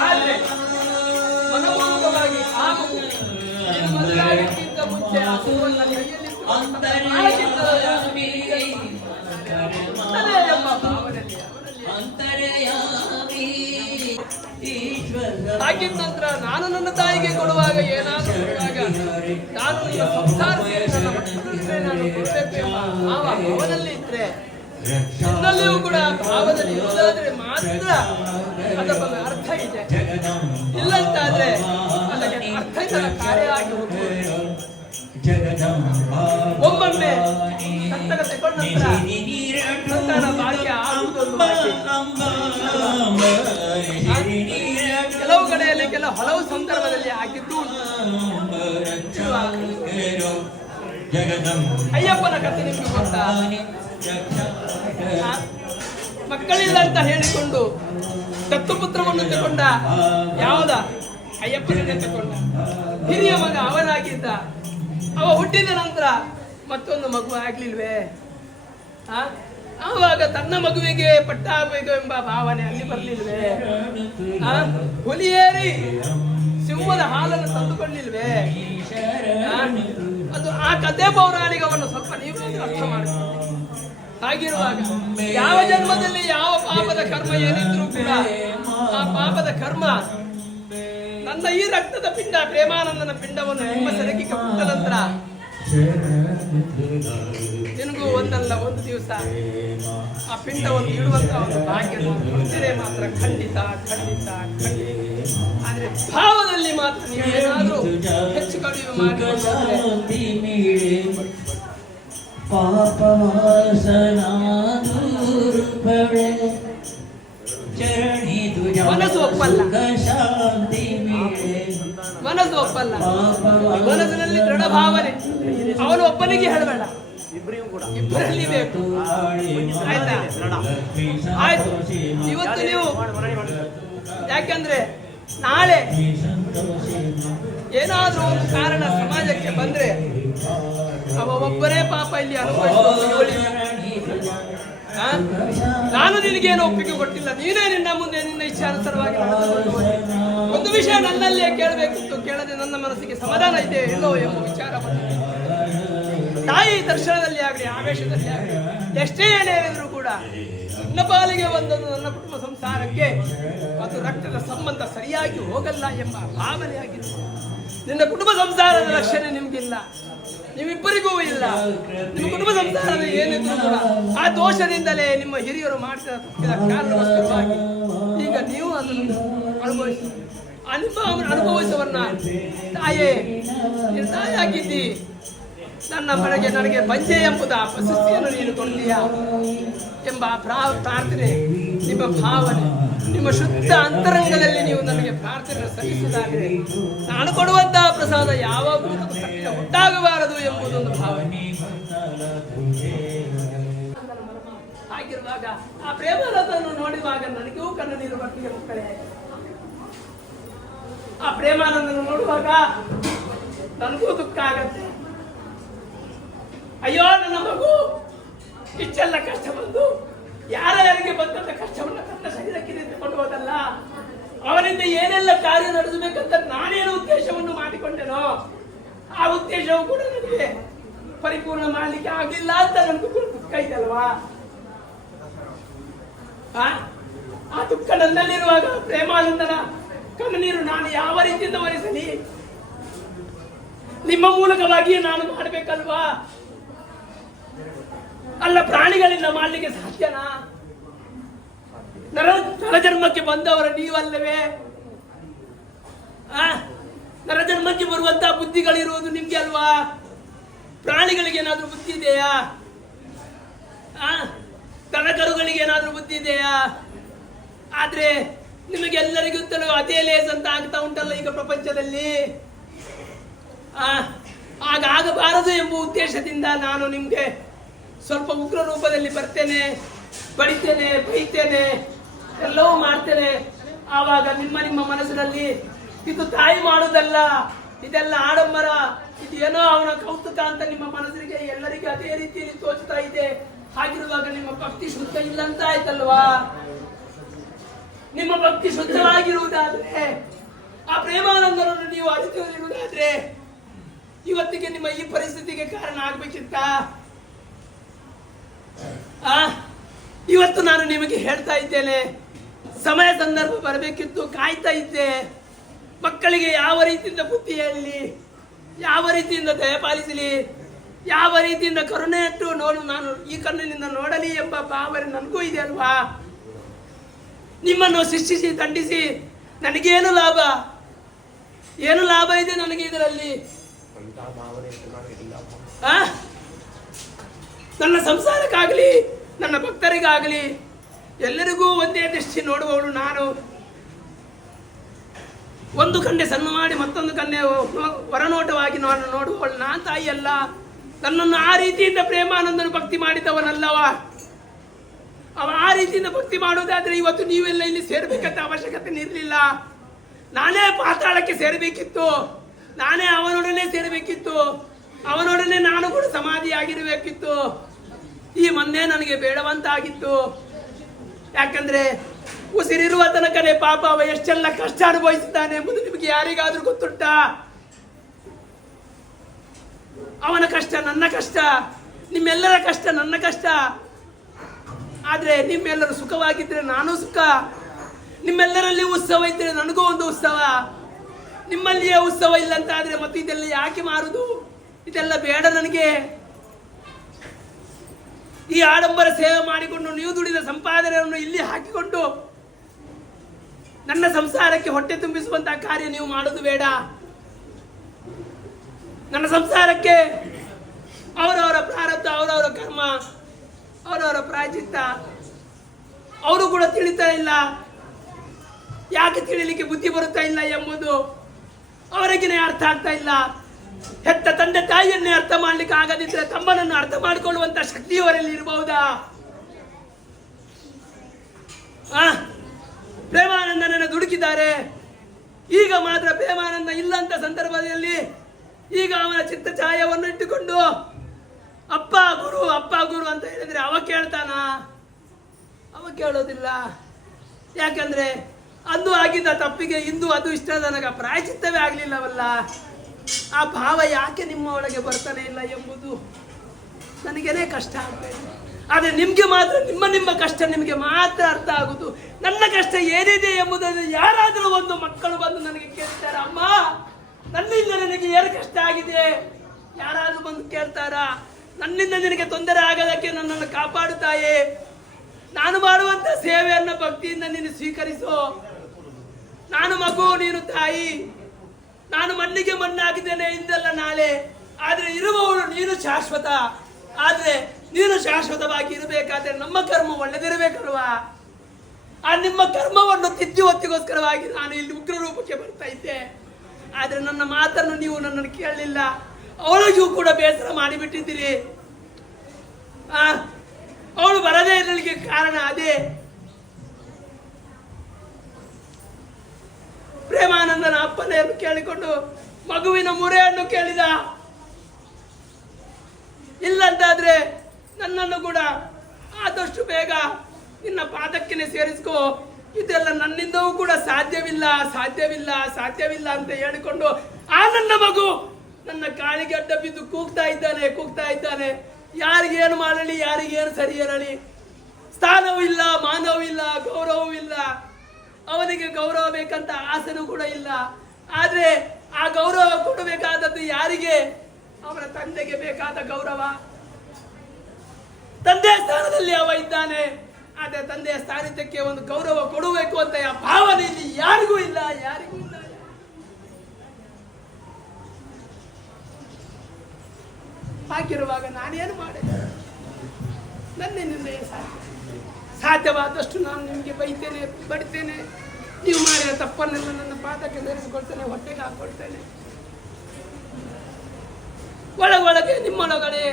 ಆದ್ರೆ ಮನೋಮೂಲಕವಾಗಿ ಆ ಮಗು ನೀನು ಮದುವೆಯಾಗೋಕ್ಕಿಂತ ಮುಂಚೆ ಆ ಮಗುವನ್ನ ಕೈಯಲ್ಲಿಟ್ಟು अंतर्यामी ಎಂಬ ಭಾವನೆಯಲ್ಲಿ ಅವನಲ್ಲಿ अंतर्यामी ईश्वर ಹಾಕಿದ ನಂತರ ನಾನು ನನ್ನ ತಾಯಿಗೆ ಕೊಡುವಾಗ ಏನಾದರೂ ಕೊಡುವಾಗ ನಾನು ನನ್ನ ಸಂಸಾರ ಸೇರಿ ನನ್ನ ಮಕ್ಕಳಿದ್ರೆ ನಾನು ಕೊಡಬೇಕು ಎಂಬ ಭಾವ ಭಾವದಲ್ಲಿ ಇದ್ರೆ ನನ್ನಲ್ಲಿಯೂ ಕೂಡ ಭಾವದಲ್ಲಿ ಇರುವುದಾದ್ರೆ ಮಾತ್ರ ಅದಕ್ಕೊಂದು ಅರ್ಥ ಇದೆ. ಇಲ್ಲಂತಾದ್ರೆ ಅದಕ್ಕೆ ಅರ್ಥ ಇದರ ಕಾರ್ಯ ಆಗಿ ಹೋಗ್ಬೋದು. ಒಮ್ಮೊಮ್ಮೆ ಸಂತಾನ ತಗೊಂಡ ನಂತರ ಸಂತಾನ ಭಾಗ್ಯ ಆಗುವುದೊಂದು ಬಾಕಿ. ಕೆಲವು ಕಡೆಯಲ್ಲಿ ಹಲವು ಸಂದರ್ಭದಲ್ಲಿ ಆಗಿದ್ದು ಅಯ್ಯಪ್ಪನ ಕಥೆ ನಿಮ್ಗೆ ಗೊತ್ತಾ? ಮಕ್ಕಳಿಲ್ಲ ಅಂತ ಹೇಳಿಕೊಂಡು ದತ್ತುಪುತ್ರವನ್ನು ತಗೊಂಡ ಯಾವ್ದ ಅಯ್ಯಪ್ಪನನ್ನೇ ತಗೊಂಡ ಹಿರಿಯ ಮಗ ಅವನಾಗಿದ್ದ. ಅವ ಹುಟ್ಟಿದ ನಂತರ ಮತ್ತೊಂದು ಮಗು ಆಗ್ಲಿಲ್ವೇ? ಆವಾಗ ತನ್ನ ಮಗುವಿಗೆ ಪಟ್ಟಾಗಬೇಕು ಎಂಬ ಭಾವನೆ ಅಲ್ಲಿ ಬರ್ಲಿಲ್ವೇ? ಹುಲಿಯೇರಿ ಸಿಂಹದ ಹಾಲನ್ನು ತಂದುಕೊಳ್ಳಿಲ್ವೇ? ಅದು ಆ ಕಥೆ ಪೌರಾಣಿಕವನ್ನು ಸ್ವಲ್ಪ ನೀವಾದ್ರೂ ಅರ್ಥ ಮಾಡಿಕೊಳ್ಳಿ. ಹಾಗಿರುವಾಗ ಯಾವ ಜನ್ಮದಲ್ಲಿ ಯಾವ ಪಾಪದ ಕರ್ಮ ಏನಿದ್ರು ಕೂಡ ಆ ಪಾಪದ ಕರ್ಮ ನನ್ನ ಈ ರಕ್ತದ ಪಿಂಡ ಪ್ರೇಮಾನಂದನ ಪಿಂಡವನ್ನು ನಿಮ್ಮ ಸೆರಗಿಗೆ ಕೊಟ್ಟ ನಂತರ ನಿನಗೂ ಒಂದಲ್ಲ ಒಂದು ದಿವಸ ಆ ಪಿಂಡವನ್ನು ಇಡುವಂತ ಒಂದು ಭಾಗ್ಯ ಕೊಡ್ತೀರಿ ಮಾತ್ರ. ಖಂಡಿತ ಖಂಡಿತ ಖಂಡಿತ. ಆದ್ರೆ ಭಾವದಲ್ಲಿ ಮಾತ್ರ ನೀವು ಏನಾದ್ರೂ ಹೆಚ್ಚು ಕಡಿಮೆ ಮಾಡಿ ಮನಸ್ಸು ಒಪ್ಪಲ್ಲ. ಮನಸ್ಸು ಒಪ್ಪಲ್ಲ. ಮನಸ್ಸಿನಲ್ಲಿ ದೃಢ ಭಾವನೆ ಅವನು ಒಬ್ಬನಿಗೆ ಹೇಳಬೇಡ, ಇಬ್ಬರಲ್ಲಿ ಬೇಕು. ಆಯ್ತಾ? ಆಯ್ತು. ಇವತ್ತು ನೀವು ಯಾಕಂದ್ರೆ ನಾಳೆ ಏನಾದ್ರೂ ಒಂದು ಕಾರಣ ಸಮಾಜಕ್ಕೆ ಬಂದ್ರೆ ಅವ ಒಬ್ಬರೇ ಪಾಪ ಇಲ್ಲಿ ನಾನು ನಿನಗೇನು ಒಪ್ಪಿಗೆ ಕೊಟ್ಟಿಲ್ಲ, ನೀನೇ ನಿನ್ನ ಮುಂದೆ ನಿನ್ನ ಇಚ್ಛಾನುಸಾರವಾಗಿ ಒಂದು ವಿಷಯ ನನ್ನಲ್ಲೇ ಕೇಳಬೇಕಿತ್ತು, ಕೇಳದೆ ನನ್ನ ಮನಸ್ಸಿಗೆ ಸಮಾಧಾನ ಇದೆ ಎಲ್ಲೋ ಎಂಬ ವಿಚಾರ ತಾಯಿ ದರ್ಶನದಲ್ಲಿ ಆಗಲಿ ಆವೇಶದಲ್ಲಿ ಆಗಲಿ ಎಷ್ಟೇ ಏನೇನಿದ್ರು ಕೂಡ ನನ್ನ ಪಾಲಿಗೆ ಒಂದೊಂದು ನನ್ನ ಕುಟುಂಬ ಸಂಸಾರಕ್ಕೆ ಅದು ರಕ್ತದ ಸಂಬಂಧ ಸರಿಯಾಗಿ ಹೋಗಲ್ಲ ಎಂಬ ಭಾವನೆ ಆಗಿದೆ. ನಿನ್ನ ಕುಟುಂಬ ಸಂಸಾರದ ರಕ್ಷಣೆ ನಿಮ್ಗಿಲ್ಲ, ನಿಮ್ಮಿಬ್ಬರಿಗೂ ಇಲ್ಲ. ನಿಮ್ಮ ಕುಟುಂಬ ಸಂಸಾರದ ಏನಿದ್ರು ಕೂಡ ಆ ದೋಷದಿಂದಲೇ ನಿಮ್ಮ ಹಿರಿಯರು ಮಾಡಿದ ಕಾರಣವಸ್ತುವಾಗಿ ಈಗ ನೀವು ಅದನ್ನು ಅನುಭವಿಸಿ ಅನುಭವಿಸುವನ್ನ ತಾಯೇ ನೀನು ತಾಯಾಗಿದ್ದಿ, ನನ್ನ ಮನೆಗೆ ನನಗೆ ಬಂಜೆ ಎಂಬುದ ಪ್ರಶಸ್ತಿಯನ್ನು ನೀನು ಕೊಡ್ತೀಯಾ ಎಂಬ ಪ್ರಾರ್ಥನೆ, ನಿಮ್ಮ ಭಾವನೆ, ನಿಮ್ಮ ಶುದ್ಧ ಅಂತರಂಗದಲ್ಲಿ ನೀವು ನನಗೆ ಪ್ರಾರ್ಥನೆ ಸಲ್ಲಿಸಿದಾದರೆ ನಾನು ಕೊಡುವಂತಹ ಪ್ರಸಾದ ಯಾವಾಗಲೂ ಉಂಟಾಗಬಾರದು ಎಂಬುದೊಂದು ಭಾವನೆ. ಹಾಗಿರುವಾಗ ಆ ಪ್ರೇಮಾನಂದನ್ನು ನೋಡುವಾಗ ನನಗೂ ಕಣ್ಣು ನೀರು ಬರ್ತಿಗೆ ಮಕ್ಕಳೇ. ಆ ಪ್ರೇಮಾನಂದನ್ನು ನೋಡುವಾಗ ನನಗೂ ದುಃಖ ಆಗತ್ತೆ. ಅಯ್ಯೋ ನನ್ನ ಮಗು ಇಷ್ಟೆಲ್ಲ ಕಷ್ಟ ಬಂದು ಯಾರ್ಯಾರಿಗೆ ಬಂದಂತ ಕಷ್ಟವನ್ನ ತನ್ನ ಶರೀರಕ್ಕೆ ನಿಂತುಕೊಂಡು ಹೋದಲ್ಲ, ಅವನಿಂದ ಏನೆಲ್ಲ ಕಾರ್ಯ ನಡೆಸಬೇಕಂತ ನಾನೇನು ಉದ್ದೇಶವನ್ನು ಮಾಡಿಕೊಂಡೆನೋ ಆ ಉದ್ದೇಶವು ಕೂಡ ನನಗೆ ಪರಿಪೂರ್ಣ ಮಾಡ್ಲಿಕ್ಕೆ ಆಗ್ಲಿಲ್ಲ ಅಂತ ನನಗೂ ದುಃಖ ಇದಲ್ವಾ? ಆ ದುಃಖ ನನ್ನಲ್ಲಿರುವಾಗ ಪ್ರೇಮಾನಂದನ ಕಣ್ಣೀರು ನಾನು ಯಾವ ರೀತಿಯಿಂದ ಒರೆಸಲಿ? ನಿಮ್ಮ ಮೂಲಕವಾಗಿ ನಾನು ಮಾಡಬೇಕಲ್ವಾ? ಅಲ್ಲ, ಪ್ರಾಣಿಗಳಿಂದ ಮಾಡ್ಲಿಕ್ಕೆ ಸಾಧ್ಯನಾ? ನರಜನ್ಮಕ್ಕೆ ಬಂದವರ ನೀವಲ್ಲವೇ? ನರಜನ್ಮಕ್ಕೆ ಬರುವಂತಹ ಬುದ್ಧಿಗಳಿರುವುದು ನಿಮ್ಗೆ ಅಲ್ವಾ? ಪ್ರಾಣಿಗಳಿಗೆ ಏನಾದ್ರೂ ಬುದ್ಧಿ ಇದೆಯಾ? ದನಕರುಗಳಿಗೆ ಏನಾದ್ರೂ ಬುದ್ಧಿ ಇದೆಯಾ? ಆದ್ರೆ ನಿಮಗೆಲ್ಲರಿಗೂ ಅದೇ ಲೇಸ್ ಅಂತ ಆಗ್ತಾ ಉಂಟಲ್ಲ ಈಗ ಪ್ರಪಂಚದಲ್ಲಿ. ಆಗಬಾರದು ಎಂಬ ಉದ್ದೇಶದಿಂದ ನಾನು ನಿಮ್ಗೆ ಸ್ವಲ್ಪ ಉಗ್ರ ರೂಪದಲ್ಲಿ ಬರ್ತೇನೆ, ಬಡಿತೇನೆ, ಬೈತೇನೆ, ಎಲ್ಲವೂ ಮಾಡ್ತೇನೆ. ಆವಾಗ ನಿಮ್ಮ ಮನಸ್ಸಿನಲ್ಲಿ ಇದು ತಾಯಿ ಮಾಡುವುದಲ್ಲ, ಇದೆಲ್ಲ ಆಡಂಬರ, ಇದು ಏನೋ ಅವನ ಕೌತುಕ ಅಂತ ನಿಮ್ಮ ಮನಸ್ಸಿಗೆ ಎಲ್ಲರಿಗೂ ಅದೇ ರೀತಿಯಲ್ಲಿ ತೋಚ್ತಾ ಇದೆ. ಹಾಗಿರುವಾಗ ನಿಮ್ಮ ಭಕ್ತಿ ಶುದ್ಧ ಇಲ್ಲ ಅಂತ ಆಯ್ತಲ್ವಾ? ನಿಮ್ಮ ಭಕ್ತಿ ಶುದ್ಧವಾಗಿರುವುದಾದ್ರೆ, ಆ ಪ್ರೇಮಾನಂದರನ್ನು ನೀವು ಅರಿತಿರುವುದಾದ್ರೆ ಇವತ್ತಿಗೆ ನಿಮ್ಮ ಈ ಪರಿಸ್ಥಿತಿಗೆ ಕಾರಣ ಆಗ್ಬೇಕಿತ್ತ? ಇವತ್ತು ನಾನು ನಿಮಗೆ ಹೇಳ್ತಾ ಇದ್ದೇನೆ, ಸಮಯ ಸಂದರ್ಭ ಬರಬೇಕಿತ್ತು, ಕಾಯ್ತಾ ಇದ್ದೆ. ಮಕ್ಕಳಿಗೆ ಯಾವ ರೀತಿಯಿಂದ ಬುದ್ಧಿ ಹೇಳಲಿ, ಯಾವ ರೀತಿಯಿಂದ ದಯಪಾಲಿಸಲಿ, ಯಾವ ರೀತಿಯಿಂದ ಕರುಣೆ ಇಟ್ಟು ನಾನು ಈ ಕಣ್ಣಿನಿಂದ ನೋಡಲಿ ಎಂಬ ಭಾವನೆ ನನಗೂ ಇದೆ ಅಲ್ವಾ? ನಿಮ್ಮನ್ನು ಶಿಕ್ಷಿಸಿ ದಂಡಿಸಿ ನನಗೇನು ಲಾಭ? ಏನು ಲಾಭ ಇದೆ ನನಗೆ ಇದರಲ್ಲಿ? ನನ್ನ ಸಂಸಾರಕ್ಕಾಗಲಿ ನನ್ನ ಭಕ್ತರಿಗಾಗಲಿ ಎಲ್ಲರಿಗೂ ಒಂದೇ ದೃಷ್ಟಿ ನೋಡುವವಳು ನಾನು. ಒಂದು ಕಣ್ಣೆ ಸಣ್ಣ ಮಾಡಿ ಮತ್ತೊಂದು ಕಣ್ಣೆ ಹೊರನೋಟವಾಗಿ ನಾನು ನೋಡುವವಳು ನಾನು ತಾಯಿ ಅಲ್ಲ. ನನ್ನನ್ನು ಆ ರೀತಿಯಿಂದ ಪ್ರೇಮಾನಂದನು ಭಕ್ತಿ ಮಾಡಿದವನಲ್ಲವ. ಅವ ಆ ರೀತಿಯಿಂದ ಭಕ್ತಿ ಮಾಡುವುದಾದ್ರೆ ಇವತ್ತು ನೀವೆಲ್ಲ ಇಲ್ಲಿ ಸೇರ್ಬೇಕಂತ ಅವಶ್ಯಕತೆ ಇರಲಿಲ್ಲ. ನಾನೇ ಪಾತಾಳಕ್ಕೆ ಸೇರಬೇಕಿತ್ತು, ನಾನೇ ಅವನೊಡನೆ ಸೇರಬೇಕಿತ್ತು, ಅವನೊಡನೆ ನಾನು ಕೂಡ ಸಮಾಧಿಯಾಗಿರಬೇಕಿತ್ತು. ಈ ಮೊನ್ನೆ ನನಗೆ ಬೇಡವಂತಾಗಿತ್ತು. ಯಾಕಂದ್ರೆ ಉಸಿರಿರುವ ತನಕನೇ ಪಾಪ ಅವ ಎಷ್ಟೆಲ್ಲ ಕಷ್ಟ ಅನುಭವಿಸಿದ್ದಾನೆ ಎಂಬುದು ನಿಮಗೆ ಯಾರಿಗಾದ್ರೂ ಗೊತ್ತುಂಟ? ಅವನ ಕಷ್ಟ ನನ್ನ ಕಷ್ಟ, ನಿಮ್ಮೆಲ್ಲರ ಕಷ್ಟ ನನ್ನ ಕಷ್ಟ. ಆದ್ರೆ ನಿಮ್ಮೆಲ್ಲರೂ ಸುಖವಾಗಿದ್ರೆ ನಾನು ಸುಖ, ನಿಮ್ಮೆಲ್ಲರಲ್ಲಿ ಉತ್ಸವ ಇದ್ರೆ ನನಗೂ ಒಂದು ಉತ್ಸವ. ನಿಮ್ಮಲ್ಲಿಯೇ ಉತ್ಸವ ಇಲ್ಲ ಅಂತ ಆದ್ರೆ ಮತ್ತೆ ಇದೆಲ್ಲ ಯಾಕೆ ಮಾರುದು? ಇದೆಲ್ಲ ಬೇಡ ನನಗೆ. ಈ ಆಡಂಬರ ಸೇವೆ ಮಾಡಿಕೊಂಡು ನೀವು ದುಡಿದ ಸಂಪಾದನೆಯನ್ನು ಇಲ್ಲಿ ಹಾಕಿಕೊಂಡು ನನ್ನ ಸಂಸಾರಕ್ಕೆ ಹೊಟ್ಟೆ ತುಂಬಿಸುವಂತಹ ಕಾರ್ಯ ನೀವು ಮಾಡೋದು ಬೇಡ. ನನ್ನ ಸಂಸಾರಕ್ಕೆ ಅವರವರ ಪ್ರಾರಬ್ಧ, ಅವರವರ ಕರ್ಮ, ಅವರವರ ಪ್ರಾಯಚಿತ್ತ ಅವರು ಕೂಡ ತಿಳಿತಾ ಇಲ್ಲ. ಯಾಕೆ ತಿಳಿಲಿಕ್ಕೆ ಬುದ್ಧಿ ಬರುತ್ತಾ ಇಲ್ಲ ಎಂಬುದು ಅವರಿಗೇನೆ ಅರ್ಥ ಆಗ್ತಾ ಇಲ್ಲ. ಹೆತ್ತ ತಂದೆ ತಾಯಿಯನ್ನೇ ಅರ್ಥ ಮಾಡ್ಲಿಕ್ಕೆ ಆಗದಿದ್ರೆ ತಮ್ಮನನ್ನು ಅರ್ಥ ಮಾಡಿಕೊಳ್ಳುವಂತ ಶಕ್ತಿ ಅವರಲ್ಲಿ ಇರಬಹುದಾ? ಪ್ರೇಮಾನಂದನನ್ನು ದುಡುಕಿದ್ದಾರೆ. ಈಗ ಮಾತ್ರ ಪ್ರೇಮಾನಂದ ಇಲ್ಲಂತ ಸಂದರ್ಭದಲ್ಲಿ ಈಗ ಅವನ ಚಿತ್ತ ಛಾಯವನ್ನು ಇಟ್ಟುಕೊಂಡು ಅಪ್ಪ ಗುರು ಅಪ್ಪ ಗುರು ಅಂತ ಹೇಳಿದ್ರೆ ಅವ ಕೇಳ್ತಾನ? ಅವ ಕೇಳೋದಿಲ್ಲ. ಯಾಕಂದ್ರೆ ಅಂದು ಆಗಿದ್ದ ತಪ್ಪಿಗೆ ಇಂದು ಅದು ಇಷ್ಟ ನನಗೆ ಪ್ರಾಯಚಿತ್ತವೇ ಆಗಲಿಲ್ಲವಲ್ಲ. ಆ ಭಾವ ಯಾಕೆ ನಿಮ್ಮ ಒಳಗೆ ಬರ್ತಾನೆ ಇಲ್ಲ ಎಂಬುದು ನನಗೇನೆ ಕಷ್ಟ ಆಗ್ತದೆ. ಆದರೆ ನಿಮ್ಗೆ ಮಾತ್ರ ನಿಮ್ಮ ಕಷ್ಟ ನಿಮಗೆ ಮಾತ್ರ ಅರ್ಥ ಆಗುದು. ನನ್ನ ಕಷ್ಟ ಏನಿದೆ ಎಂಬುದನ್ನು ಯಾರಾದರೂ ಒಂದು ಮಕ್ಕಳು ಬಂದು ನನಗೆ ಕೇಳ್ತಾರೆ, ಅಮ್ಮ ನನ್ನಿಂದ ನನಗೆ ಏನು ಕಷ್ಟ ಆಗಿದೆ, ಯಾರಾದ್ರೂ ಬಂದು ಕೇಳ್ತಾರ? ನನ್ನಿಂದ ನಿನಗೆ ತೊಂದರೆ ಆಗದಕ್ಕೆ ನನ್ನನ್ನು ಕಾಪಾಡುತ್ತಾಯೇ, ನಾನು ಮಾಡುವಂತ ಸೇವೆಯನ್ನ ಭಕ್ತಿಯಿಂದ ನೀನು ಸ್ವೀಕರಿಸು. ನಾನು ಮಗು, ನೀನು ತಾಯಿ. ನಾನು ಮಣ್ಣಿಗೆ ಮಣ್ಣಾಗಿದ್ದೇನೆ ಇಂದಲ್ಲ ನಾಳೆ, ಆದ್ರೆ ಇರುವವಳು ನೀನು ಶಾಶ್ವತ. ಆದ್ರೆ ನೀನು ಶಾಶ್ವತವಾಗಿ ಇರಬೇಕಾದ್ರೆ ನಮ್ಮ ಕರ್ಮ ಒಳ್ಳೆದಿರಬೇಕಲ್ವಾ? ಆ ನಿಮ್ಮ ಕರ್ಮವನ್ನು ತಿದ್ದಿ ಹೊತ್ತಿಗೋಸ್ಕರವಾಗಿ ನಾನು ಇಲ್ಲಿ ಉಗ್ರ ರೂಪಕ್ಕೆ ಬರ್ತಾ ಇದ್ದೆ. ಆದ್ರೆ ನನ್ನ ಮಾತನ್ನು ನೀವು ನನ್ನನ್ನು ಕೇಳಲಿಲ್ಲ. ಅವಳಿಗೂ ಕೂಡ ಬೇಸರ ಮಾಡಿಬಿಟ್ಟಿದ್ದೀರಿ. ಅವಳು ಬರದೇ ಇರಲಿಕ್ಕೆ ಕಾರಣ ಅದೇ. ಪ್ರೇಮಾನಂದನ ಅಪ್ಪನೆಯನ್ನು ಕೇಳಿಕೊಂಡು ಮಗುವಿನ ಮುರೆಯನ್ನು ಕೇಳಿದ. ಇಲ್ಲಂತಾದ್ರೆ ನನ್ನನ್ನು ಕೂಡ ಆದಷ್ಟು ಬೇಗ ನಿನ್ನ ಪಾದಕ್ಕೆ ಸೇರಿಸ್ಕೋ. ಇದೆಲ್ಲ ನನ್ನಿಂದವೂ ಕೂಡ ಸಾಧ್ಯವಿಲ್ಲ ಸಾಧ್ಯವಿಲ್ಲ ಸಾಧ್ಯವಿಲ್ಲ ಅಂತ ಹೇಳಿಕೊಂಡು ಆ ನನ್ನ ಮಗು ನನ್ನ ಕಾಲಿಗೆ ಅಡ್ಡ ಬಿದ್ದು ಕೂಗ್ತಾ ಇದ್ದಾನೆ. ಯಾರಿಗೇನು ಮಾಡಲಿ, ಯಾರಿಗೇನು ಸರಿ ಇರಲಿ, ಸ್ಥಾನವೂ ಇಲ್ಲ, ಮಾನವೂ ಇಲ್ಲ, ಗೌರವವೂ ಇಲ್ಲ. ಅವನಿಗೆ ಗೌರವ ಬೇಕಂತ ಆಸೆನೂ ಕೂಡ ಇಲ್ಲ. ಆದ್ರೆ ಆ ಗೌರವ ಕೊಡಬೇಕಾದದ್ದು ಯಾರಿಗೆ? ಅವನ ತಂದೆಗೆ ಬೇಕಾದ ಗೌರವ. ತಂದೆಯ ಸ್ಥಾನದಲ್ಲಿ ಅವ ಇದ್ದಾನೆ. ಆದ್ರೆ ತಂದೆಯ ಸ್ಥಾನಕ್ಕೆ ಒಂದು ಗೌರವ ಕೊಡಬೇಕು ಅಂತ ಭಾವನೆ ಇಲ್ಲಿ ಯಾರಿಗೂ ಇಲ್ಲ. ಹಾಗಿರುವಾಗ ನಾನೇನು ಮಾಡಿದೆ? ನನ್ನಿಂದ ಸಾಧ್ಯವಾದಷ್ಟು ನಾನು ನಿಮಗೆ ಬೈತೇನೆ, ಬಡಿತೇನೆ. ನೀವು ಮಾಡಿದ ತಪ್ಪನ್ನೆಲ್ಲ ನನ್ನ ಪಾದಕ್ಕೆ ಸೇರಿಸಿಕೊಳ್ತೇನೆ, ಹೊಟ್ಟೆಗೆ ಹಾಕೊಳ್ತೇನೆ. ಒಳಗೊಳಗೆ ನಿಮ್ಮೊಳಗಡೆ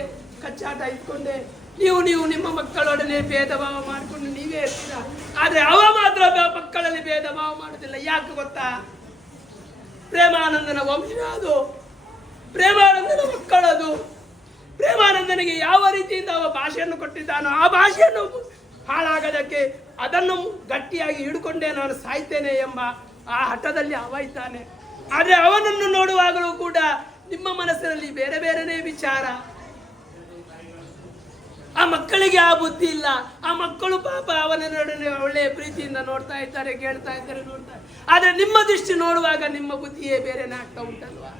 ಕಚ್ಚಾಟ ಇಟ್ಕೊಂಡೆ ನೀವು ನಿಮ್ಮ ಮಕ್ಕಳೊಡನೆ ಭೇದ ಭಾವ ಮಾಡಿಕೊಂಡು ನೀವೇ ಇರ್ತೀರ. ಆದ್ರೆ ಅವ ಮಾತ್ರ ಮಕ್ಕಳಲ್ಲಿ ಭೇದ ಭಾವ ಮಾಡುದಿಲ್ಲ. ಯಾಕೆ ಗೊತ್ತಾ? ಪ್ರೇಮಾನಂದನ ವಂಶ ಅದು, ಪ್ರೇಮಾನಂದನ ಮಕ್ಕಳದು. ಪ್ರೇಮಾನಂದನಿಗೆ ಯಾವ ರೀತಿಯಿಂದ ಅವ ಭಾಷೆಯನ್ನು ಕೊಟ್ಟಿದ್ದಾನೋ ಆ ಭಾಷೆಯನ್ನು ಹಾಳಾಗದಕ್ಕೆ ಅದನ್ನು ಗಟ್ಟಿಯಾಗಿ ಹಿಡ್ಕೊಂಡೇ ನಾನು ಸಾಯ್ತೇನೆ ಎಂಬ ಆ ಹಠದಲ್ಲಿ ಅವ ಇದ್ದಾನೆ. ಆದ್ರೆ ಅವನನ್ನು ನೋಡುವಾಗಲೂ ಕೂಡ ನಿಮ್ಮ ಮನಸ್ಸಿನಲ್ಲಿ ಬೇರೆ ಬೇರೆನೇ ವಿಚಾರ. ಆ ಮಕ್ಕಳ ಮಕ್ಕಳಿಗೆ ಆ ಬುದ್ಧಿ ಇಲ್ಲ. ಆ ಮಕ್ಕಳು ಪಾಪ ಅವನ ನಡುವೆ ಒಳ್ಳೆಯ ಪ್ರೀತಿಯಿಂದ ನೋಡ್ತಾ ಇದ್ದಾರೆ, ಕೇಳ್ತಾ ಇದ್ದಾರೆ, ನೋಡ್ತಾರೆ. ಆದ್ರೆ ನಿಮ್ಮ ದೃಷ್ಟಿ ನೋಡುವಾಗ ನಿಮ್ಮ ಬುದ್ಧಿಯೇ ಬೇರೆನೇ ಆಗ್ತಾ ಉಂಟಲ್ವಾ?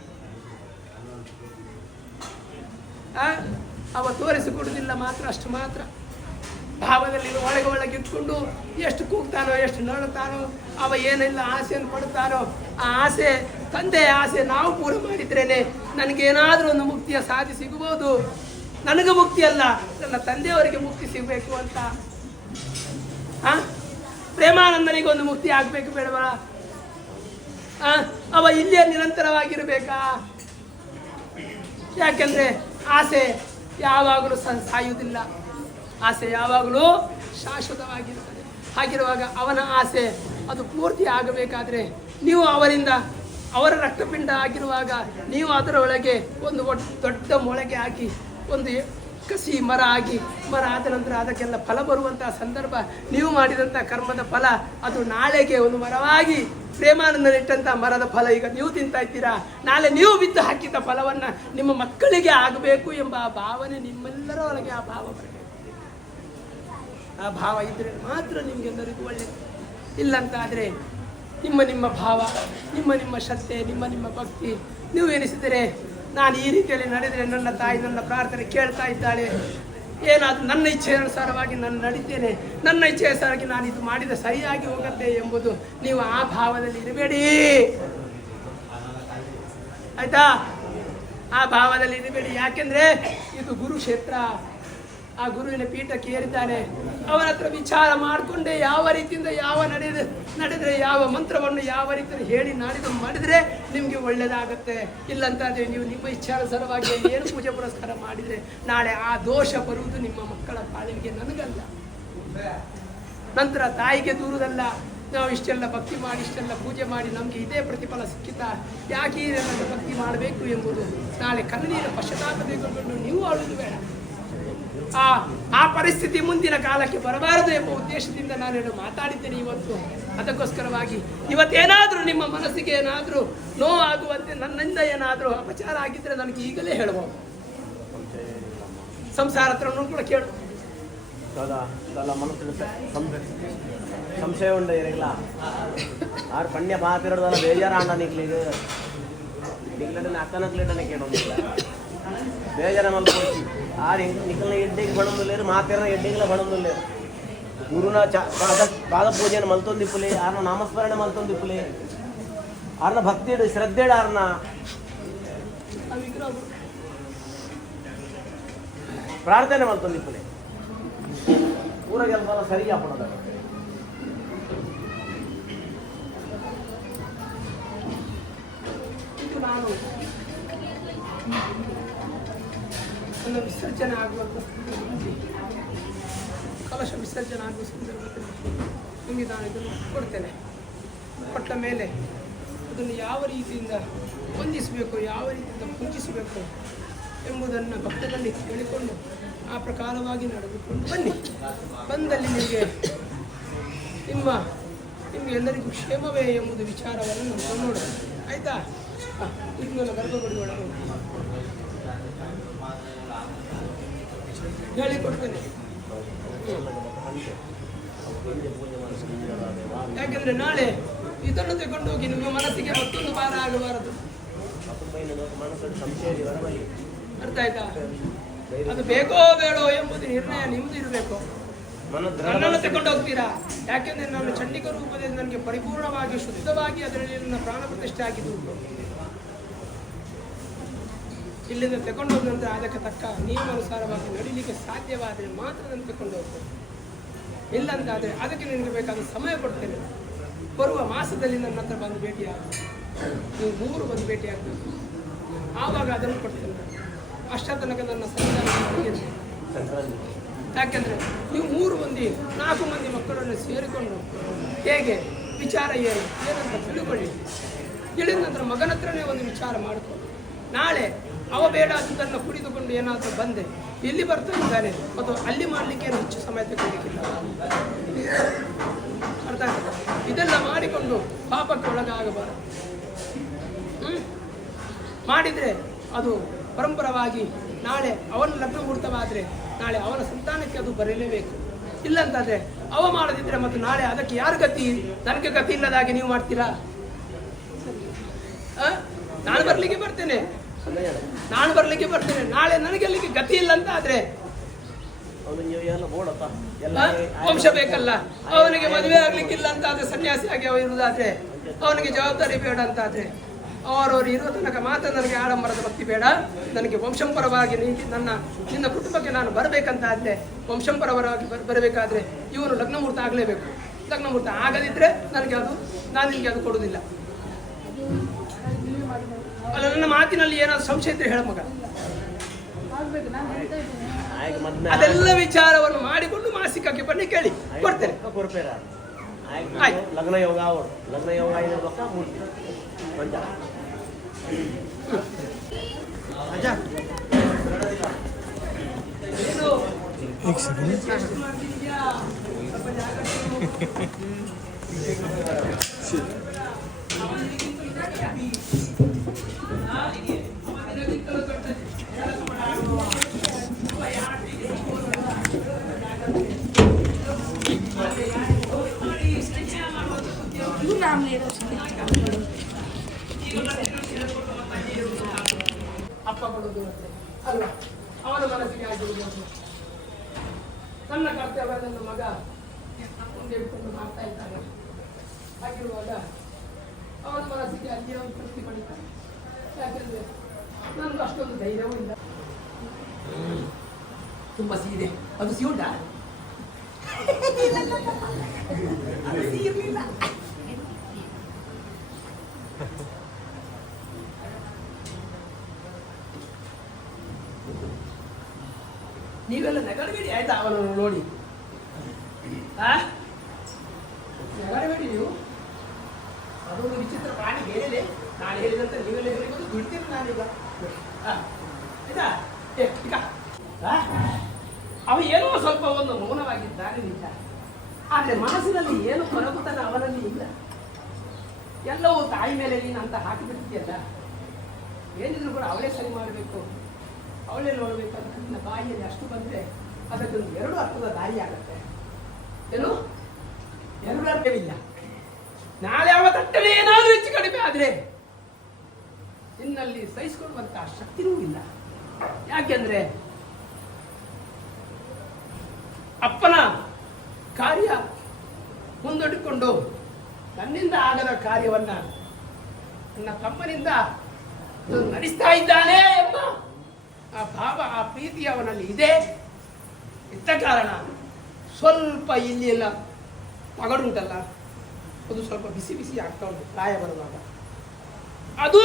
ಅವ ತೋರಿಸಿಕೊಡುವುದಿಲ್ಲ ಮಾತ್ರ, ಅಷ್ಟು ಮಾತ್ರ. ಭಾವದಲ್ಲಿ ಒಳಗೆ ಇಟ್ಕೊಂಡು ಎಷ್ಟು ಕೂಗ್ತಾನೋ, ಎಷ್ಟು ನಡುತ್ತಾನೋ, ಅವ ಏನೆಲ್ಲ ಆಸೆಯನ್ನು ಪಡುತ್ತಾನೋ, ಆ ಆಸೆ, ತಂದೆಯ ಆಸೆ ನಾವು ಪೂರ ಮಾಡಿದ್ರೇನೆ ನನಗೇನಾದರೂ ಒಂದು ಮುಕ್ತಿಯ ಸಾಧಿ ಸಿಗಬಹುದು. ನನಗೆ ಮುಕ್ತಿ ಅಲ್ಲ, ನನ್ನ ತಂದೆಯವರಿಗೆ ಮುಕ್ತಿ ಸಿಗಬೇಕು ಅಂತ. ಪ್ರೇಮಾನಂದನಿಗೆ ಒಂದು ಮುಕ್ತಿ ಆಗ್ಬೇಕು ಬೇಡವಾ? ಅವ ಇಲ್ಲಿಯೇ ನಿರಂತರವಾಗಿರಬೇಕಾ? ಯಾಕೆಂದ್ರೆ ಆಸೆ ಯಾವಾಗಲೂ ಸಾಯುವುದಿಲ್ಲ, ಆಸೆ ಯಾವಾಗಲೂ ಶಾಶ್ವತವಾಗಿರ್ತದೆ. ಹಾಗಿರುವಾಗ ಅವನ ಆಸೆ ಅದು ಪೂರ್ತಿ ಆಗಬೇಕಾದ್ರೆ ನೀವು ಅವರ ರಕ್ತಪಿಂಡ ಆಗಿರುವಾಗ ನೀವು ಅದರ ಒಳಗೆ ಒಂದು ದೊಡ್ಡ ಮೊಳಗೆ ಹಾಕಿ ಒಂದು ಕಸಿ ಮರ ಆಗಿ, ಮರ ಆದ ನಂತರ ಅದಕ್ಕೆಲ್ಲ ಫಲ ಬರುವಂತಹ ಸಂದರ್ಭ, ನೀವು ಮಾಡಿದಂಥ ಕರ್ಮದ ಫಲ ಅದು ನಾಳೆಗೆ ಒಂದು ಮರವಾಗಿ ಪ್ರೇಮಾನಂದನಿಟ್ಟಂಥ ಮರದ ಫಲ ಈಗ ನೀವು ತಿಂತಾ ಇದ್ದೀರಾ. ನಾಳೆ ನೀವು ಬಿದ್ದು ಹಾಕಿದ ಫಲವನ್ನು ನಿಮ್ಮ ಮಕ್ಕಳಿಗೆ ಆಗಬೇಕು ಎಂಬ ಆ ಭಾವನೆ ನಿಮ್ಮೆಲ್ಲರ ಒಳಗೆ ಆ ಭಾವ ಬರಬೇಕು. ಆ ಭಾವ ಇದ್ದರೆ ಮಾತ್ರ ನಿಮಗೆಲ್ಲರಿಗೂ ಒಳ್ಳೆಯದು. ಇಲ್ಲಂತಾದರೆ ನಿಮ್ಮ ಭಾವ, ನಿಮ್ಮ ಶ್ರದ್ಧೆ, ನಿಮ್ಮ ಭಕ್ತಿ ನೀವು ಎನಿಸಿದರೆ ನಾನು ಈ ರೀತಿಯಲ್ಲಿ ನಡೆದರೆ ನನ್ನ ತಾಯಿ ನನ್ನ ಪ್ರಾರ್ಥನೆ ಕೇಳ್ತಾ ಇದ್ದಾಳೆ, ಏನಾದರೂ ನನ್ನ ಇಚ್ಛೆ ಅನುಸಾರವಾಗಿ ನಾನು ನಡೀತೇನೆ, ನನ್ನ ಇಚ್ಛೆ ಅನುಸಾರವಾಗಿ ನಾನು ಇದು ಮಾಡಿದ ಸರಿಯಾಗಿ ಹೋಗುತ್ತೆ ಎಂಬುದು ನೀವು ಆ ಭಾವದಲ್ಲಿ ಇರಬೇಡಿ. ಆಯ್ತಾ? ಆ ಭಾವದಲ್ಲಿ ಇರಬೇಡಿ. ಯಾಕೆಂದ್ರೆ ಇದು ಗುರುಕ್ಷೇತ್ರ. ಆ ಗುರುವಿನ ಪೀಠಕ್ಕೆ ಏರಿದ್ದಾನೆ. ಅವನ ಹತ್ರ ವಿಚಾರ ಮಾಡಿಕೊಂಡೇ ಯಾವ ರೀತಿಯಿಂದ ನಡೆದರೆ ಯಾವ ಮಂತ್ರವನ್ನು ಯಾವ ರೀತಿಯಲ್ಲಿ ಹೇಳಿ ಮಾಡಿದರೆ ನಿಮಗೆ ಒಳ್ಳೆಯದಾಗುತ್ತೆ. ಇಲ್ಲಂತಾದರೆ ನೀವು ನಿಮ್ಮ ಇಚ್ಛಾನುಸಾರವಾಗಿ ಏನು ಪೂಜೆ ಪುರಸ್ಕಾರ ಮಾಡಿದರೆ ನಾಳೆ ಆ ದೋಷ ಬರುವುದು ನಿಮ್ಮ ಮಕ್ಕಳ ಪಾಲಿಗೆ, ನನಗಲ್ಲ. ನಂತರ ತಾಯಿಗೆ ದೂರದಲ್ಲ. ನಾವು ಇಷ್ಟೆಲ್ಲ ಭಕ್ತಿ ಮಾಡಿ, ಇಷ್ಟೆಲ್ಲ ಪೂಜೆ ಮಾಡಿ ನಮಗೆ ಇದೇ ಪ್ರತಿಫಲ ಸಿಕ್ಕಿತಾ, ಯಾಕೆ ಇದೆಲ್ಲ ಭಕ್ತಿ ಮಾಡಬೇಕು ಎಂಬುದು ನಾಳೆ ಕಣ್ಣೀರ ಪಶ್ಚಾತ್ತಾಪ ತೆಗೆದುಕೊಂಡು ನೀವು ಅಳುವುದು ಬೇಡ. ಆ ಪರಿಸ್ಥಿತಿ ಮುಂದಿನ ಕಾಲಕ್ಕೆ ಬರಬಾರದು ಎಂಬ ಉದ್ದೇಶದಿಂದ ನಾನೇನು ಮಾತಾಡಿದ್ದೇನೆ ಇವತ್ತು. ಅದಕ್ಕೋಸ್ಕರವಾಗಿ ಇವತ್ತೇನಾದರೂ ನಿಮ್ಮ ಮನಸ್ಸಿಗೆ ಏನಾದರೂ ನೋವಾಗುವಂತೆ, ನನ್ನಿಂದ ಏನಾದರೂ ಅಪಚಾರ ಆಗಿದ್ದರೆ ನನಗೆ ಈಗಲೇ ಹೇಳಬಹುದು. ಸಂಸಾರ ಹತ್ರ ಕೂಡ ಕೇಳು. ಮನಸ್ಸಿನ ಸಂಶಯ ಉಂಟು ಇರಲಿಲ್ಲ. ಆರು ಪಣ್ಯ ಪಾತಿರೋದಲ್ಲ ಬೇಜಾರ ಅಣ್ಣ ನಿಗ್ಲಿಗೆ ಅಕ್ಕನಕ್ಲಿಟ್ಟನೆ ಕೇಳೋದಿಲ್ಲ. ಬೇಜಾರ ಮಲ್ಕೋಸಿ ಆರು ನಿಖಲ್ನ ಎಡ್ಡೆಗೆ ಬಣಂದಿಲ್ಲ, ಮಾತಿರ ಎಡ್ಡೆಗಳ ಬಣಂದಿಲ್ಲ. ಗುರುನ ಪಾದ ಪೂಜೆಯನ್ನು ಮಲ್ತೊಂದಿಪ್ಪುಲೆ, ಆರ್ನ ನಾಮಸ್ಮರಣೆ ಮಲ್ತೊಂದಿಪ್ಪುಲೆ, ಆರ್ನ ಭಕ್ತಿ ಶ್ರದ್ಧೆ ಆರ್ನ ಪ್ರಾರ್ಥನೆ ಮಲ್ತೊಂದಿಪ್ಪುಲೆ ಊರಾಗೆಲ್ಲ ಸರಿ ಹಾಕೋಣ. ನಾನು ನನ್ನ ವಿಸರ್ಜನೆ ಆಗುವಂಥ ಕಲಶ ವಿಸರ್ಜನೆ ಆಗುವ ಸಂದರ್ಭದಲ್ಲಿ ನಿಮಗೆ ನಾನು ಇದನ್ನು ಕೊಡ್ತೇನೆ. ಕೊಟ್ಟ ಮೇಲೆ ಅದನ್ನು ಯಾವ ರೀತಿಯಿಂದ ವಂದಿಸಬೇಕು, ಯಾವ ರೀತಿಯಿಂದ ಪೂಜಿಸಬೇಕು ಎಂಬುದನ್ನು ಭಕ್ತರಲ್ಲಿ ಹೇಳಿಕೊಂಡು ಆ ಪ್ರಕಾರವಾಗಿ ನಡೆದುಕೊಂಡು ಬನ್ನಿ. ಬಂದಲ್ಲಿ ನಿಮಗೆ ಎಲ್ಲರಿಗೂ ಕ್ಷೇಮವೇ ಎಂಬುದು ವಿಚಾರವನ್ನು ನಾವು ನೋಡೋಣ. ಆಯಿತಾ? ಇದನ್ನೆಲ್ಲ ಗರ್ಭಗುಡಿ ಒಳಗೆ ಹೇಳಿಕೊಡ್ತೇನೆ. ಯಾಕೆಂದ್ರೆ ನಾಳೆ ಇದನ್ನು ತಗೊಂಡೋಗಿ ನಿಮ್ಮ ಮನಸ್ಸಿಗೆ ಮತ್ತೊಂದು ಭಾರ ಆಗಬಾರದು. ಅರ್ಥ ಆಯ್ತಾ? ಅದು ಬೇಕೋ ಬೇಡೋ ಎಂಬುದು ನಿರ್ಣಯ ನಿಮ್ದು ಇರಬೇಕು. ನನ್ನನ್ನು ತಗೊಂಡು ಹೋಗ್ತೀರಾ? ಯಾಕೆಂದ್ರೆ ನಾನು ಚಂಡಿಕ ರೂಪದಲ್ಲಿ ನನಗೆ ಪರಿಪೂರ್ಣವಾಗಿ ಶುದ್ಧವಾಗಿ ಅದರಲ್ಲಿ ನನ್ನ ಪ್ರಾಣ ಪ್ರತಿಷ್ಠೆ ಆಗಿದ್ದು. ಇಲ್ಲಿಂದ ತಗೊಂಡು ಹೋದ ನಂತರ ಅದಕ್ಕೆ ತಕ್ಕ ನಿಯಮಾನುಸಾರವಾಗಿ ನಡೀಲಿಕ್ಕೆ ಸಾಧ್ಯವಾದರೆ ಮಾತ್ರ ನಾನು ತಗೊಂಡು ಹೋಗ್ತೇನೆ. ಇಲ್ಲಂತಾದರೆ ಅದಕ್ಕೆ ನಿನಗೆ ಬೇಕಾದ ಸಮಯ ಕೊಡ್ತೇನೆ. ಬರುವ ಮಾಸದಲ್ಲಿ ನನ್ನ ಹತ್ರ ಬಂದು ಭೇಟಿಯಾಗ, ನೀವು 3 ಬಂದು ಭೇಟಿಯಾಗಬೇಕು. ಆವಾಗ ಅದನ್ನು ಕೊಡ್ತೇನೆ. ಅಷ್ಟ ತನಕ ನನ್ನ ಸಂತಾನ. ಯಾಕೆಂದರೆ ನೀವು 3 ಮಂದಿ 4 ಮಂದಿ ಮಕ್ಕಳನ್ನು ಸೇರಿಕೊಂಡು ಹೇಗೆ ವಿಚಾರ ಏನಂತ ತಿಳ್ಕೊಳ್ಳಿ. ತಿಳಿದ ನಂತರ ಮಗನ ಹತ್ರನೇ ಒಂದು ವಿಚಾರ ಮಾಡಿಕೊಂಡು ನಾಳೆ ಅವ ಬೇಡ ಅದನ್ನು ಕುಡಿದುಕೊಂಡು ಏನಾದರೂ ಬಂದೆ ಇಲ್ಲಿ ಬರ್ತಾ ಇದ್ದಾನೆ ಮತ್ತು ಅಲ್ಲಿ ಮಾಡಲಿಕ್ಕೆ ಏನು ಹೆಚ್ಚು ಸಮಯ ತಗೊಳ್ಳಿಕ್ಕಿಲ್ಲ. ಅರ್ಥ ಆಗ್ತದೆ? ಇದೆಲ್ಲ ಮಾಡಿಕೊಂಡು ಪಾಪಕ್ಕೆ ಒಳಗಾಗಬಾರದು. ಮಾಡಿದರೆ ಅದು ಪರಂಪರವಾಗಿ ನಾಳೆ ಅವನ ಲಗ್ನ ಮುಹೂರ್ತವಾದರೆ ನಾಳೆ ಅವನ ಸಂತಾನಕ್ಕೆ ಅದು ಬರಲೇಬೇಕು. ಇಲ್ಲಂತಾದ್ರೆ ಅವ ಮಾಡದಿದ್ರೆ ಮತ್ತು ನಾಳೆ ಅದಕ್ಕೆ ಯಾರು ಗತಿ? ನನಗೆ ಗತಿ ಇಲ್ಲದಾಗಿ ನೀವು ಮಾಡ್ತೀರಾ? ನಾನು ಬರ್ಲಿಕ್ಕೆ ಬರ್ತೇನೆ, ನಾಳೆ ನನಗೆ ಅಲ್ಲಿಗೆ ಗತಿ ಇಲ್ಲ ಅಂತ ಆದ್ರೆ ವಂಶ ಬೇಕಲ್ಲ. ಅವನಿಗೆ ಮದುವೆ ಆಗ್ಲಿಕ್ಕಿಲ್ಲ ಅಂತ ಆದ್ರೆ ಸನ್ಯಾಸಿಯಾಗಿ ಅವ ಇರುವುದಾದ್ರೆ, ಅವನಿಗೆ ಜವಾಬ್ದಾರಿ ಬೇಡ ಅಂತ ಆದ್ರೆ, ಅವರವರು ಇರುವ ತನಕ ಮಾತ್ರ ನನಗೆ ಆಡಂಬರದ ಭಕ್ತಿ ಬೇಡ. ನನಗೆ ವಂಶಂಪರವಾಗಿ ನಿನ್ನ ಕುಟುಂಬಕ್ಕೆ ನಾನು ಬರಬೇಕಂತ ಆದ್ರೆ, ವಂಶಂಪರವಾಗಿ ಬರಬೇಕಾದ್ರೆ ಇವನು ಲಗ್ನ ಮುಹೂರ್ತ ಆಗಲೇಬೇಕು. ಲಗ್ನ ಮುಹೂರ್ತ ಆಗದಿದ್ರೆ ನಾನು ನಿನಗೆ ಅದು ಕೊಡುವುದಿಲ್ಲ. ಅಲ್ಲ, ನನ್ನ ಮಾತಿನಲ್ಲಿ ಏನಾದ್ರು ಸಂಶಯ ಇದ್ರೆ ಹೇಳ ಮಗ. ಅದೆಲ್ಲ ವಿಚಾರವನ್ನು ಮಾಡಿಕೊಂಡು ಮಾಸಿಕಕ್ಕೆ ಬನ್ನಿ, ಕೇಳಿ ಕೊಡ್ತೇನೆ. ಲಗ್ನ ಯೋಗ ಅವರು ಲಗ್ನ ಯೋಗ ಮೂರ್ತಿ ಅಪ್ಪ ಕೊಡೋದು ಅಲ್ವಾ, ಅವನ ಮನಸ್ಸಿಗೆ ಆಗಿರುವುದು. ನನ್ನ ಕರ್ತವ್ಯ ನನ್ನ ಮಗ ಮುಂದೆ ಇಟ್ಕೊಂಡು ಮಾಡ್ತಾ ಇದ್ದಾನೆ. ಹಾಗಿರುವಾಗ ಅವನ ಮನಸ್ಸಿಗೆ ಅಲ್ಲಿಯೇ ಒಂದು ತೃಪ್ತಿ ಪಡಿತಾನೆ. ಯಾಕೆಂದ್ರೆ ನನಗೂ ಅಷ್ಟೊಂದು ಧೈರ್ಯವೂ ಇಲ್ಲ. ತುಂಬಾ ಸಿಹಿದೆ. ಅದು ಸಿಹಿ ಉಂಟಾ? ನೀವೆಲ್ಲ ನಗಡಬೇಡಿ ಆಯ್ತಾ? ಅವನನ್ನು ನೋಡಿ ನಗಡಬೇಡಿ ನೀವು. ಅದೊಂದು ವಿಚಿತ್ರ ಪ್ರಾಣಿ. ಹೇಳಿದೆ ನಾನು ಹೇಳಿದಂತೆ ನೀವೆಲ್ಲ ಹೇಳಿಕೊಂಡು ಬಿಡ್ತೀನಿ ನಾನೀಗ. ಆಯ್ತಾ? ಈಗ ಅವ ಏನೋ ಸ್ವಲ್ಪ ಒಂದು ಮೌನವಾಗಿದ್ದಾನೆ ನಿಜ, ಆದ್ರೆ ಮನಸ್ಸಿನಲ್ಲಿ ಏನು ಕೊರಗುತ್ತಾನೆ ಅವನಲ್ಲಿ ಇಲ್ಲ. ಎಲ್ಲವೂ ತಾಯಿ ಮೇಲೆ ನೀನು ಅಂತ ಹಾಕಿಬಿಡ್ತೀಯಲ್ಲ, ಏನಿದ್ರು ಕೂಡ ಅವಳೇ ಸರಿ ಮಾಡಬೇಕು, ಅವಳೇ ನೋಡಬೇಕು ಅಂತ ನಿನ್ನ ಬಾಯಿಯಲ್ಲಿ ಅಷ್ಟು ಬಂದ್ರೆ ಅದಕ್ಕೊಂದು 2 ಅರ್ಥದ ದಾರಿ ಆಗತ್ತೆ. ಏನು 2 ಅರ್ಥವಿಲ್ಲ. ನಾಳೆ ಅವ ತಟ್ಟನೆ ಏನಾದ್ರೂ ಹೆಚ್ಚು ಕಡಿಮೆ ಆದ್ರೆ ನಿನ್ನಲ್ಲಿ ಸಹಿಸಿಕೊಳ್ಳುವಂತಹ ಶಕ್ತಿನೂ ಇಲ್ಲ. ಯಾಕೆಂದ್ರೆ ಅಪ್ಪನ ಕಾರ್ಯ ಮುಂದೂಡಿಕೊಂಡು ನನ್ನಿಂದ ಆಗದ ಕಾರ್ಯವನ್ನ ನನ್ನ ತಮ್ಮನಿಂದ ನಡೆಸ್ತಾ ಇದ್ದಾನೆ ಎಂಬ ಆ ಭಾವ, ಆ ಪ್ರೀತಿ ಅವನಲ್ಲಿ ಇದೆ. ಇದ್ದ ಕಾರಣ ಸ್ವಲ್ಪ ಇಲ್ಲಿ ಎಲ್ಲ ತಗಡುಂಟಲ್ಲ, ಅದು ಸ್ವಲ್ಪ ಬಿಸಿ ಬಿಸಿ ಆಗ್ತಾ ಉಂಟು ಪ್ರಾಯ ಬರುವಾಗ. ಅದು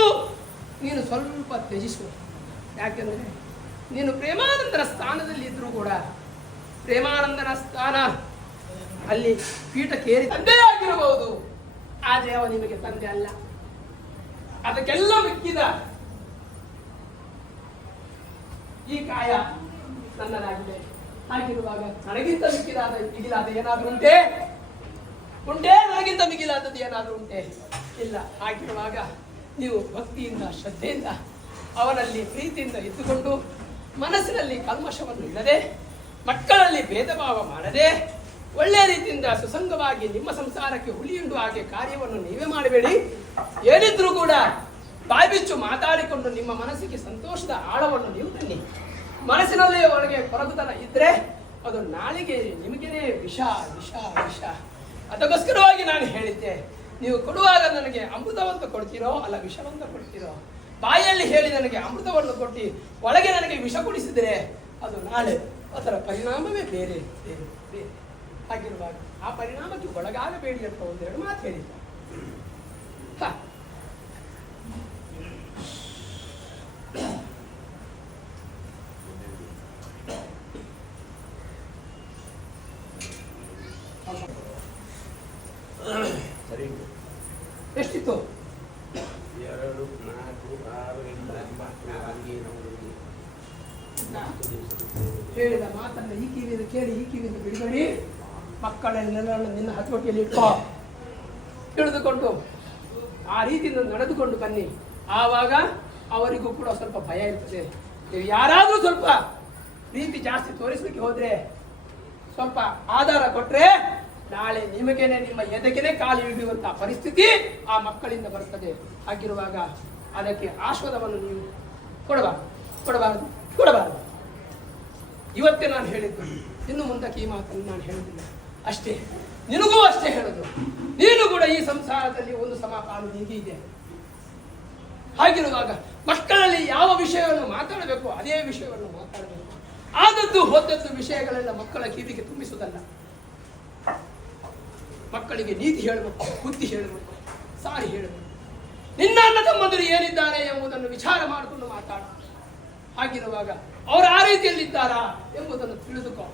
ನೀನು ಸ್ವಲ್ಪ ತ್ಯಜಿಸು. ಯಾಕೆಂದರೆ ನೀನು ಪ್ರೇಮಾನಂದನ ಸ್ಥಾನದಲ್ಲಿ ಇದ್ರೂ ಕೂಡ ಪ್ರೇಮಾನಂದನ ಸ್ಥಾನ ಅಲ್ಲಿ ಪೀಠಕ್ಕೇರಿ ತಂದೆ ಆಗಿರಬಹುದು, ಆದರೆ ಅವ ನಿಮಗೆ ತಂದೆ ಅಲ್ಲ. ಅದಕ್ಕೆಲ್ಲ ಮಿಕ್ಕಿದ ಈ ಕಾಯ ನನ್ನದಾಗಿದೆ. ಹಾಗಿರುವಾಗ ನನಗಿಂತ ಮಿಗಿಲಾದ ಏನಾದ್ರೂ ಉಂಟೆ? ನನಗಿಂತ ಮಿಗಿಲಾದದ್ದು ಏನಾದ್ರೂ ಉಂಟೆ? ಇಲ್ಲ. ಹಾಗಿರುವಾಗ ನೀವು ಭಕ್ತಿಯಿಂದ ಶ್ರದ್ಧೆಯಿಂದ ಅವನಲ್ಲಿ ಪ್ರೀತಿಯಿಂದ ಇದ್ದುಕೊಂಡು ಮನಸ್ಸಿನಲ್ಲಿ ಕಲ್ಮಶವನ್ನು ಇಲ್ಲದೆ, ಮಕ್ಕಳಲ್ಲಿ ಭೇದ ಭಾವ ಮಾಡದೆ, ಒಳ್ಳೆಯ ರೀತಿಯಿಂದ ಸುಸಂಗವಾಗಿ ನಿಮ್ಮ ಸಂಸಾರಕ್ಕೆ ಹುಳಿಯುಂಡು ಹಾಗೆ ಕಾರ್ಯವನ್ನು ನೀವೇ ಮಾಡಬೇಡಿ. ಏನಿದ್ರೂ ಕೂಡ ಬಾಯ್ಬಿಚ್ಚು ಮಾತಾಡಿಕೊಂಡು ನಿಮ್ಮ ಮನಸ್ಸಿಗೆ ಸಂತೋಷದ ಆಳವನ್ನು ನೀವು ತನ್ನಿ. ಮನಸ್ಸಿನಲ್ಲೇ ಒಳಗೆ ಕೊರಗುತನ ಇದ್ರೆ ಅದು ನಾಳೆಗೆ ನಿಮಗೇನೆ ವಿಷ ವಿಷ ವಿಷ. ಅದಕ್ಕೋಸ್ಕರವಾಗಿ ನಾನು ಹೇಳಿದ್ದೆ, ನೀವು ಕೊಡುವಾಗ ನನಗೆ ಅಮೃತವಂತ ಕೊಡ್ತೀರೋ ಅಲ್ಲ ವಿಷವಂತ ಕೊಡ್ತೀರೋ? ಬಾಯಲ್ಲಿ ಹೇಳಿ ನನಗೆ ಅಮೃತವನ್ನು ಕೊಟ್ಟು ಒಳಗೆ ನನಗೆ ವಿಷ ಕುಡಿಸಿದರೆ ಅದು ನಾಳೆ ಅದರ ಪರಿಣಾಮವೇ ಬೇರೆ ಬೇರೆ ಬೇರೆ. ಹಾಗಿರುವಾಗ ಆ ಪರಿಣಾಮಕ್ಕೆ ಒಳಗಾಗಬೇಡಿ ಅಂತ 1-2 ಮಾತು ಹೇಳಿದ್ದ. ಎಷ್ಟಿತ್ತು? 2, 4, 6, 8, 9 ಹೇಳಿದ ಮಾತನ್ನ ಈ ಕಿವಿಯಿಂದ ಕೇಳಿ ಈ ಕಿವಿಯಿಂದ ಬಿಡಬೇಡಿ. ಮಕ್ಕಳನ್ನೆಲ್ಲ ನಿನ್ನ ಹತೋಟಿಯಲ್ಲಿ ಇಟ್ಕೋ, ತಿಳಿದುಕೊಂಡು ಆ ರೀತಿಯಿಂದ ನಡೆದುಕೊಂಡು ಬನ್ನಿ. ಆವಾಗ ಅವರಿಗೂ ಕೂಡ ಸ್ವಲ್ಪ ಭಯ ಇರ್ತದೆ. ನೀವು ಯಾರಾದ್ರೂ ಸ್ವಲ್ಪ ಪ್ರೀತಿ ಜಾಸ್ತಿ ತೋರಿಸ್ಲಿಕ್ಕೆ ಹೋದ್ರೆ, ಸ್ವಲ್ಪ ಆಧಾರ ಕೊಟ್ರೆ ನಾಳೆ ನಿಮಗೇನೆ ನಿಮ್ಮ ಎದೆಗೆನೆ ಕಾಲು ಹಿಡಿಯುವಂತ ಪರಿಸ್ಥಿತಿ ಆ ಮಕ್ಕಳಿಂದ ಬರ್ತದೆ. ಹಾಗಿರುವಾಗ ಅದಕ್ಕೆ ಆಶ್ವಾದವನ್ನು ನೀವು ಕೊಡಬಾರದು. ಇವತ್ತೇ ನಾನು ಹೇಳಿದ್ದು, ಇನ್ನು ಮುಂದಕ್ಕೆ ಈ ಮಾತನ್ನು ನಾನು ಹೇಳುದಿಲ್ಲ. ಅಷ್ಟೇ, ನಿನಗೂ ಅಷ್ಟೇ ಹೇಳುದು. ನೀನು ಕೂಡ ಈ ಸಂಸಾರದಲ್ಲಿ ಒಂದು ಸಮಪಾಲು ಇದೆ. ಹಾಗಿರುವಾಗ ಮಕ್ಕಳಲ್ಲಿ ಯಾವ ವಿಷಯವನ್ನು ಮಾತಾಡಬೇಕು ಅದೇ ವಿಷಯವನ್ನು ಮಾತಾಡಬೇಕು. ಆದದ್ದು ಹೋದದ್ದು ವಿಷಯಗಳೆಲ್ಲ ಮಕ್ಕಳ ಕಿವಿಗೆ ತುಂಬಿಸುವುದಲ್ಲ. ಮಕ್ಕಳಿಗೆ ನೀತಿ ಹೇಳಬೇಕು, ಬುದ್ಧಿ ಹೇಳಬೇಕು, ಸಾರಿ ಹೇಳಬೇಕು. ನಿನ್ನ ಅಣ್ಣ ತಮ್ಮಂದಿರು ಏನಿದ್ದಾರೆ ಎಂಬುದನ್ನು ವಿಚಾರ ಮಾಡಿಕೊಂಡು ಮಾತಾಡ. ಹಾಗಿರುವಾಗ ಅವರು ಆ ರೀತಿಯಲ್ಲಿದ್ದಾರಾ ಎಂಬುದನ್ನು ತಿಳಿದುಕೋ.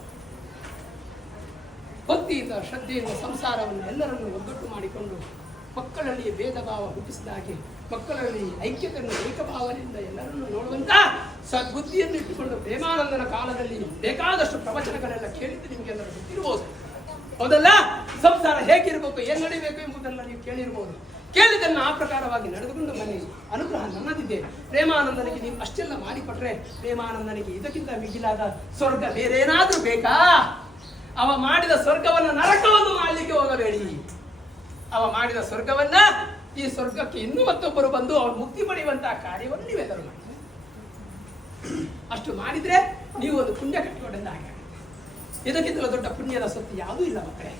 ಭಕ್ತಿಯಿಂದ ಶ್ರದ್ಧೆಯಿಂದ ಸಂಸಾರವನ್ನು ಎಲ್ಲರನ್ನು ಒಗ್ಗಟ್ಟು ಮಾಡಿಕೊಂಡು ಮಕ್ಕಳಲ್ಲಿ ಭೇದ ಭಾವ ಹುಟ್ಟಿಸಿದಾಗೆ ಮಕ್ಕಳಲ್ಲಿ ಐಕ್ಯತೆಯನ್ನು ಏಕಭಾವನೆಯಿಂದ ಎಲ್ಲರನ್ನು ನೋಡುವಂತ ಸದ್ಬುದ್ಧಿಯನ್ನು ಇಟ್ಟುಕೊಂಡು ಪ್ರೇಮಾನಂದನ ಕಾಲದಲ್ಲಿ ಬೇಕಾದಷ್ಟು ಪ್ರವಚನಗಳೆಲ್ಲ ಕೇಳಿದ್ದು ನಿಮಗೆಲ್ಲರೂ ಗೊತ್ತಿರಬಹುದು. ಹೌದಲ್ಲ? ಸಂಸಾರ ಹೇಗಿರಬೇಕು, ಏನ್ ನಡಿಬೇಕು ಎಂಬುದೆಲ್ಲ ನೀವು ಕೇಳಿರ್ಬೋದು. ಕೇಳಿದ್ದನ್ನು ಆ ಪ್ರಕಾರವಾಗಿ ನಡೆದುಕೊಂಡು ಬನ್ನಿ. ಅನುಗ್ರಹ ನನ್ನದಿದೆ. ಪ್ರೇಮಾನಂದನಿಗೆ ನೀವು ಅಷ್ಟೆಲ್ಲ ಮಾಡಿಕೊಟ್ರೆ ಪ್ರೇಮಾನಂದನಿಗೆ ಇದಕ್ಕಿಂತ ಮಿಗಿಲಾದ ಸ್ವರ್ಗ ಬೇರೆ ಏನಾದ್ರೂ ಬೇಕಾ? ಅವ ಮಾಡಿದ ಸ್ವರ್ಗವನ್ನ ನರಕವನ್ನು ಮಾಡಲಿಕ್ಕೆ ಹೋಗಬೇಡಿ. ಅವ ಮಾಡಿದ ಸ್ವರ್ಗವನ್ನ ಈ ಸ್ವರ್ಗಕ್ಕೆ ಇನ್ನೂ ಮತ್ತೊಬ್ಬರು ಬಂದು ಅವನು ಮುಕ್ತಿ ಪಡೆಯುವಂತಹ ಕಾರ್ಯವನ್ನು ನೀವೆಲ್ಲರೂ ಮಾಡಿ. ಅಷ್ಟು ಮಾಡಿದ್ರೆ ನೀವು ಒಂದು ಪುಣ್ಯ ಕಟ್ಟಿಕೊಂಡಂತ ಹಾಗೆ. ಇದಕ್ಕಿಂತಲೂ ದೊಡ್ಡ ಪುಣ್ಯದ ಸೊತ್ತು ಯಾವುದೂ ಇಲ್ಲ ಮಕ್ಕಳೇ.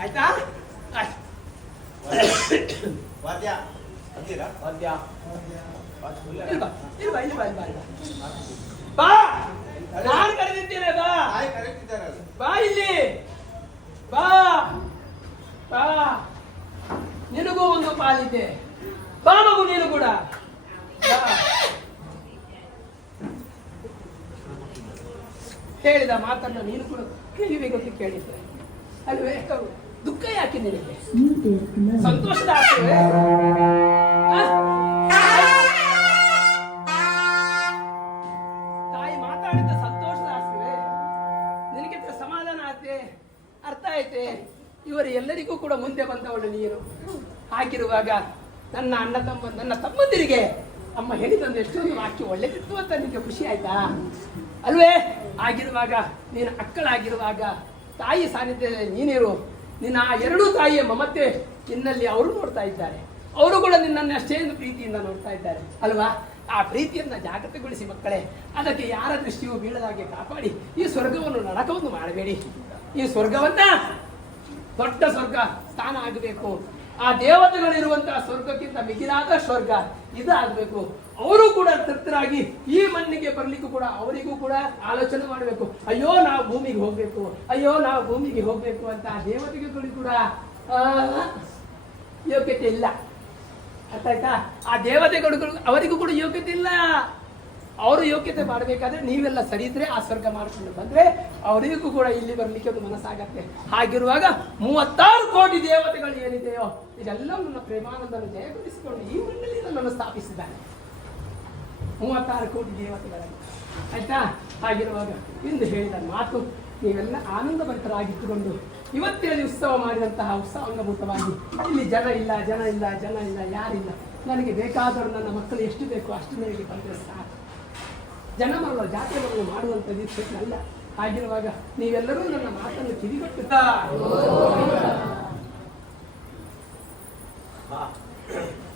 ಆಯ್ತಾ? ಆಯ್ತು. ಬಾ, ನಾನು ಕರೆದಿದ್ದೇನೆ. ಬಾ ಇಲ್ಲಿ, ಬಾ ಬಾ. ನಿನಗೂ ಒಂದು ಪಾಲಿದೆ. ಬಾ ಮಗು, ನೀನು ಕೂಡ ಹೇಳಿದ ಮಾತನ್ನ ನೀನು ಕೂಡ ಕಿವಿಗೊತ್ತಿ ಕೇಳಿದ್ದೆ ಅಲ್ವೇ? ದುಃಖ ಯಾಕೆ ನಿನಗೆ? ಸಂತೋಷದ ಆಸೆ. ತಾಯಿ ಮಾತಾಡಿದ ಸಂತೋಷದ ಆಸೆ ನಿನಗೆ ಸಮಾಧಾನ ಆಯ್ತೆ, ಅರ್ಥ ಐತೆ. ಇವರು ಎಲ್ಲರಿಗೂ ಕೂಡ ಮುಂದೆ ಬಂದವಳು ನೀನು. ಹಾಗಿರುವಾಗ ನನ್ನ ತಮ್ಮಂದಿರಿಗೆ ಅಮ್ಮ ಹೇಳಿದಂದು ಎಷ್ಟೊಂದು ವಾಕ್ಯ ಒಳ್ಳೆದಿತ್ತು ಅಂತ ನಿನಗೆ ಖುಷಿ ಆಯ್ತಾ ಅಲ್ವೇ? ಆಗಿರುವಾಗ ನೀನು ಅಕ್ಕಳಾಗಿರುವಾಗ ತಾಯಿ ಸಾನ್ನಿಧ್ಯದಲ್ಲಿ ನೀನಿರು. ನಿನ್ನ ಆ ಎರಡೂ ತಾಯಿಯ ಮಮತೆ ನಿನ್ನಲ್ಲಿ ಅವರು ನೋಡ್ತಾ ಇದ್ದಾರೆ. ಅವರು ಕೂಡ ನಿನ್ನನ್ನು ಅಷ್ಟೇ ಪ್ರೀತಿಯಿಂದ ನೋಡ್ತಾ ಇದ್ದಾರೆ ಅಲ್ವಾ? ಆ ಪ್ರೀತಿಯನ್ನ ಜಾಗೃತಗೊಳಿಸಿ ಮಕ್ಕಳೇ. ಅದಕ್ಕೆ ಯಾರ ದೃಷ್ಟಿಯೂ ಬೀಳದಾಗೆ ಕಾಪಾಡಿ ಈ ಸ್ವರ್ಗವನ್ನು ನರಕವನ್ನು ಮಾಡಬೇಡಿ. ಈ ಸ್ವರ್ಗವನ್ನ ದೊಡ್ಡ ಸ್ವರ್ಗ ಸ್ಥಾನ ಆಗಬೇಕು. ಆ ದೇವತೆಗಳಿರುವಂತಹ ಸ್ವರ್ಗಕ್ಕಿಂತ ಮಿಗಿಲಾದ ಸ್ವರ್ಗ ಇದಾಗಬೇಕು. ಅವರು ಕೂಡ ತೃಪ್ತರಾಗಿ ಈ ಮಣ್ಣಿಗೆ ಬರ್ಲಿಕ್ಕೂ ಕೂಡ ಅವರಿಗೂ ಕೂಡ ಆಲೋಚನೆ ಮಾಡಬೇಕು. ಅಯ್ಯೋ ನಾವು ಭೂಮಿಗೆ ಹೋಗ್ಬೇಕು, ಅಯ್ಯೋ ನಾವು ಭೂಮಿಗೆ ಹೋಗ್ಬೇಕು ಅಂತ ಆ ದೇವತೆಗಳು ಕೂಡ ಯೋಗ್ಯತೆ ಇಲ್ಲ. ಅರ್ಥ ಆಯ್ತಾ? ಆ ದೇವತೆಗಳು ಅವರಿಗೂ ಕೂಡ ಯೋಗ್ಯತೆ ಇಲ್ಲ. ಅವರು ಯೋಗ್ಯತೆ ಮಾಡಬೇಕಾದ್ರೆ ನೀವೆಲ್ಲ ಸರಿ ಇದ್ರೆ ಆ ಸ್ವರ್ಗ ಮಾಡ್ಕೊಂಡು ಬಂದ್ರೆ ಅವರಿಗೂ ಕೂಡ ಇಲ್ಲಿ ಬರ್ಲಿಕ್ಕೆ ಒಂದು ಮನಸ್ಸಾಗತ್ತೆ. ಹಾಗಿರುವಾಗ 36 ಕೋಟಿ ದೇವತೆಗಳು ಏನಿದೆಯೋ ಇದೆಲ್ಲವೂ ನನ್ನ ಪ್ರೇಮಾನಂದನ್ನು ಜಯಗೊಳಿಸಿಕೊಂಡು ಈ ಮಣ್ಣಲ್ಲಿ ನನ್ನನ್ನು ಸ್ಥಾಪಿಸಿದ್ದಾನೆ. 36 ಕೋಟಿ ದೇವತೆಗಳನ್ನು. ಆಯ್ತಾ? ಹಾಗಿರುವಾಗ ಇಂದು ಹೇಳಿದ ಮಾತು ನೀವೆಲ್ಲ ಆನಂದಭರಿತರಾಗಿಟ್ಟುಕೊಂಡು ಇವತ್ತಿನ ಉತ್ಸವ ಮಾಡಿದಂತಹ ಉತ್ಸವಾಂಗಭೂತವಾಗಿ ಇಲ್ಲಿ ಜನ ಇಲ್ಲ ಯಾರಿಲ್ಲ. ನನಗೆ ಬೇಕಾದರೂ ನನ್ನ ಮಕ್ಕಳು ಎಷ್ಟು ಬೇಕು ಅಷ್ಟು ನನಗೆ ಬಂದರೆ ಸಾಕು. ಜನ ಮರಳು ಜಾತಿ ಮರಳು ಮಾಡುವಂಥದ್ದು ಅಲ್ಲ. ಹಾಗಿರುವಾಗ ನೀವೆಲ್ಲರೂ ನನ್ನ ಮಾತನ್ನು ಕಿವಿಗೊಟ್ಟುತ್ತಾ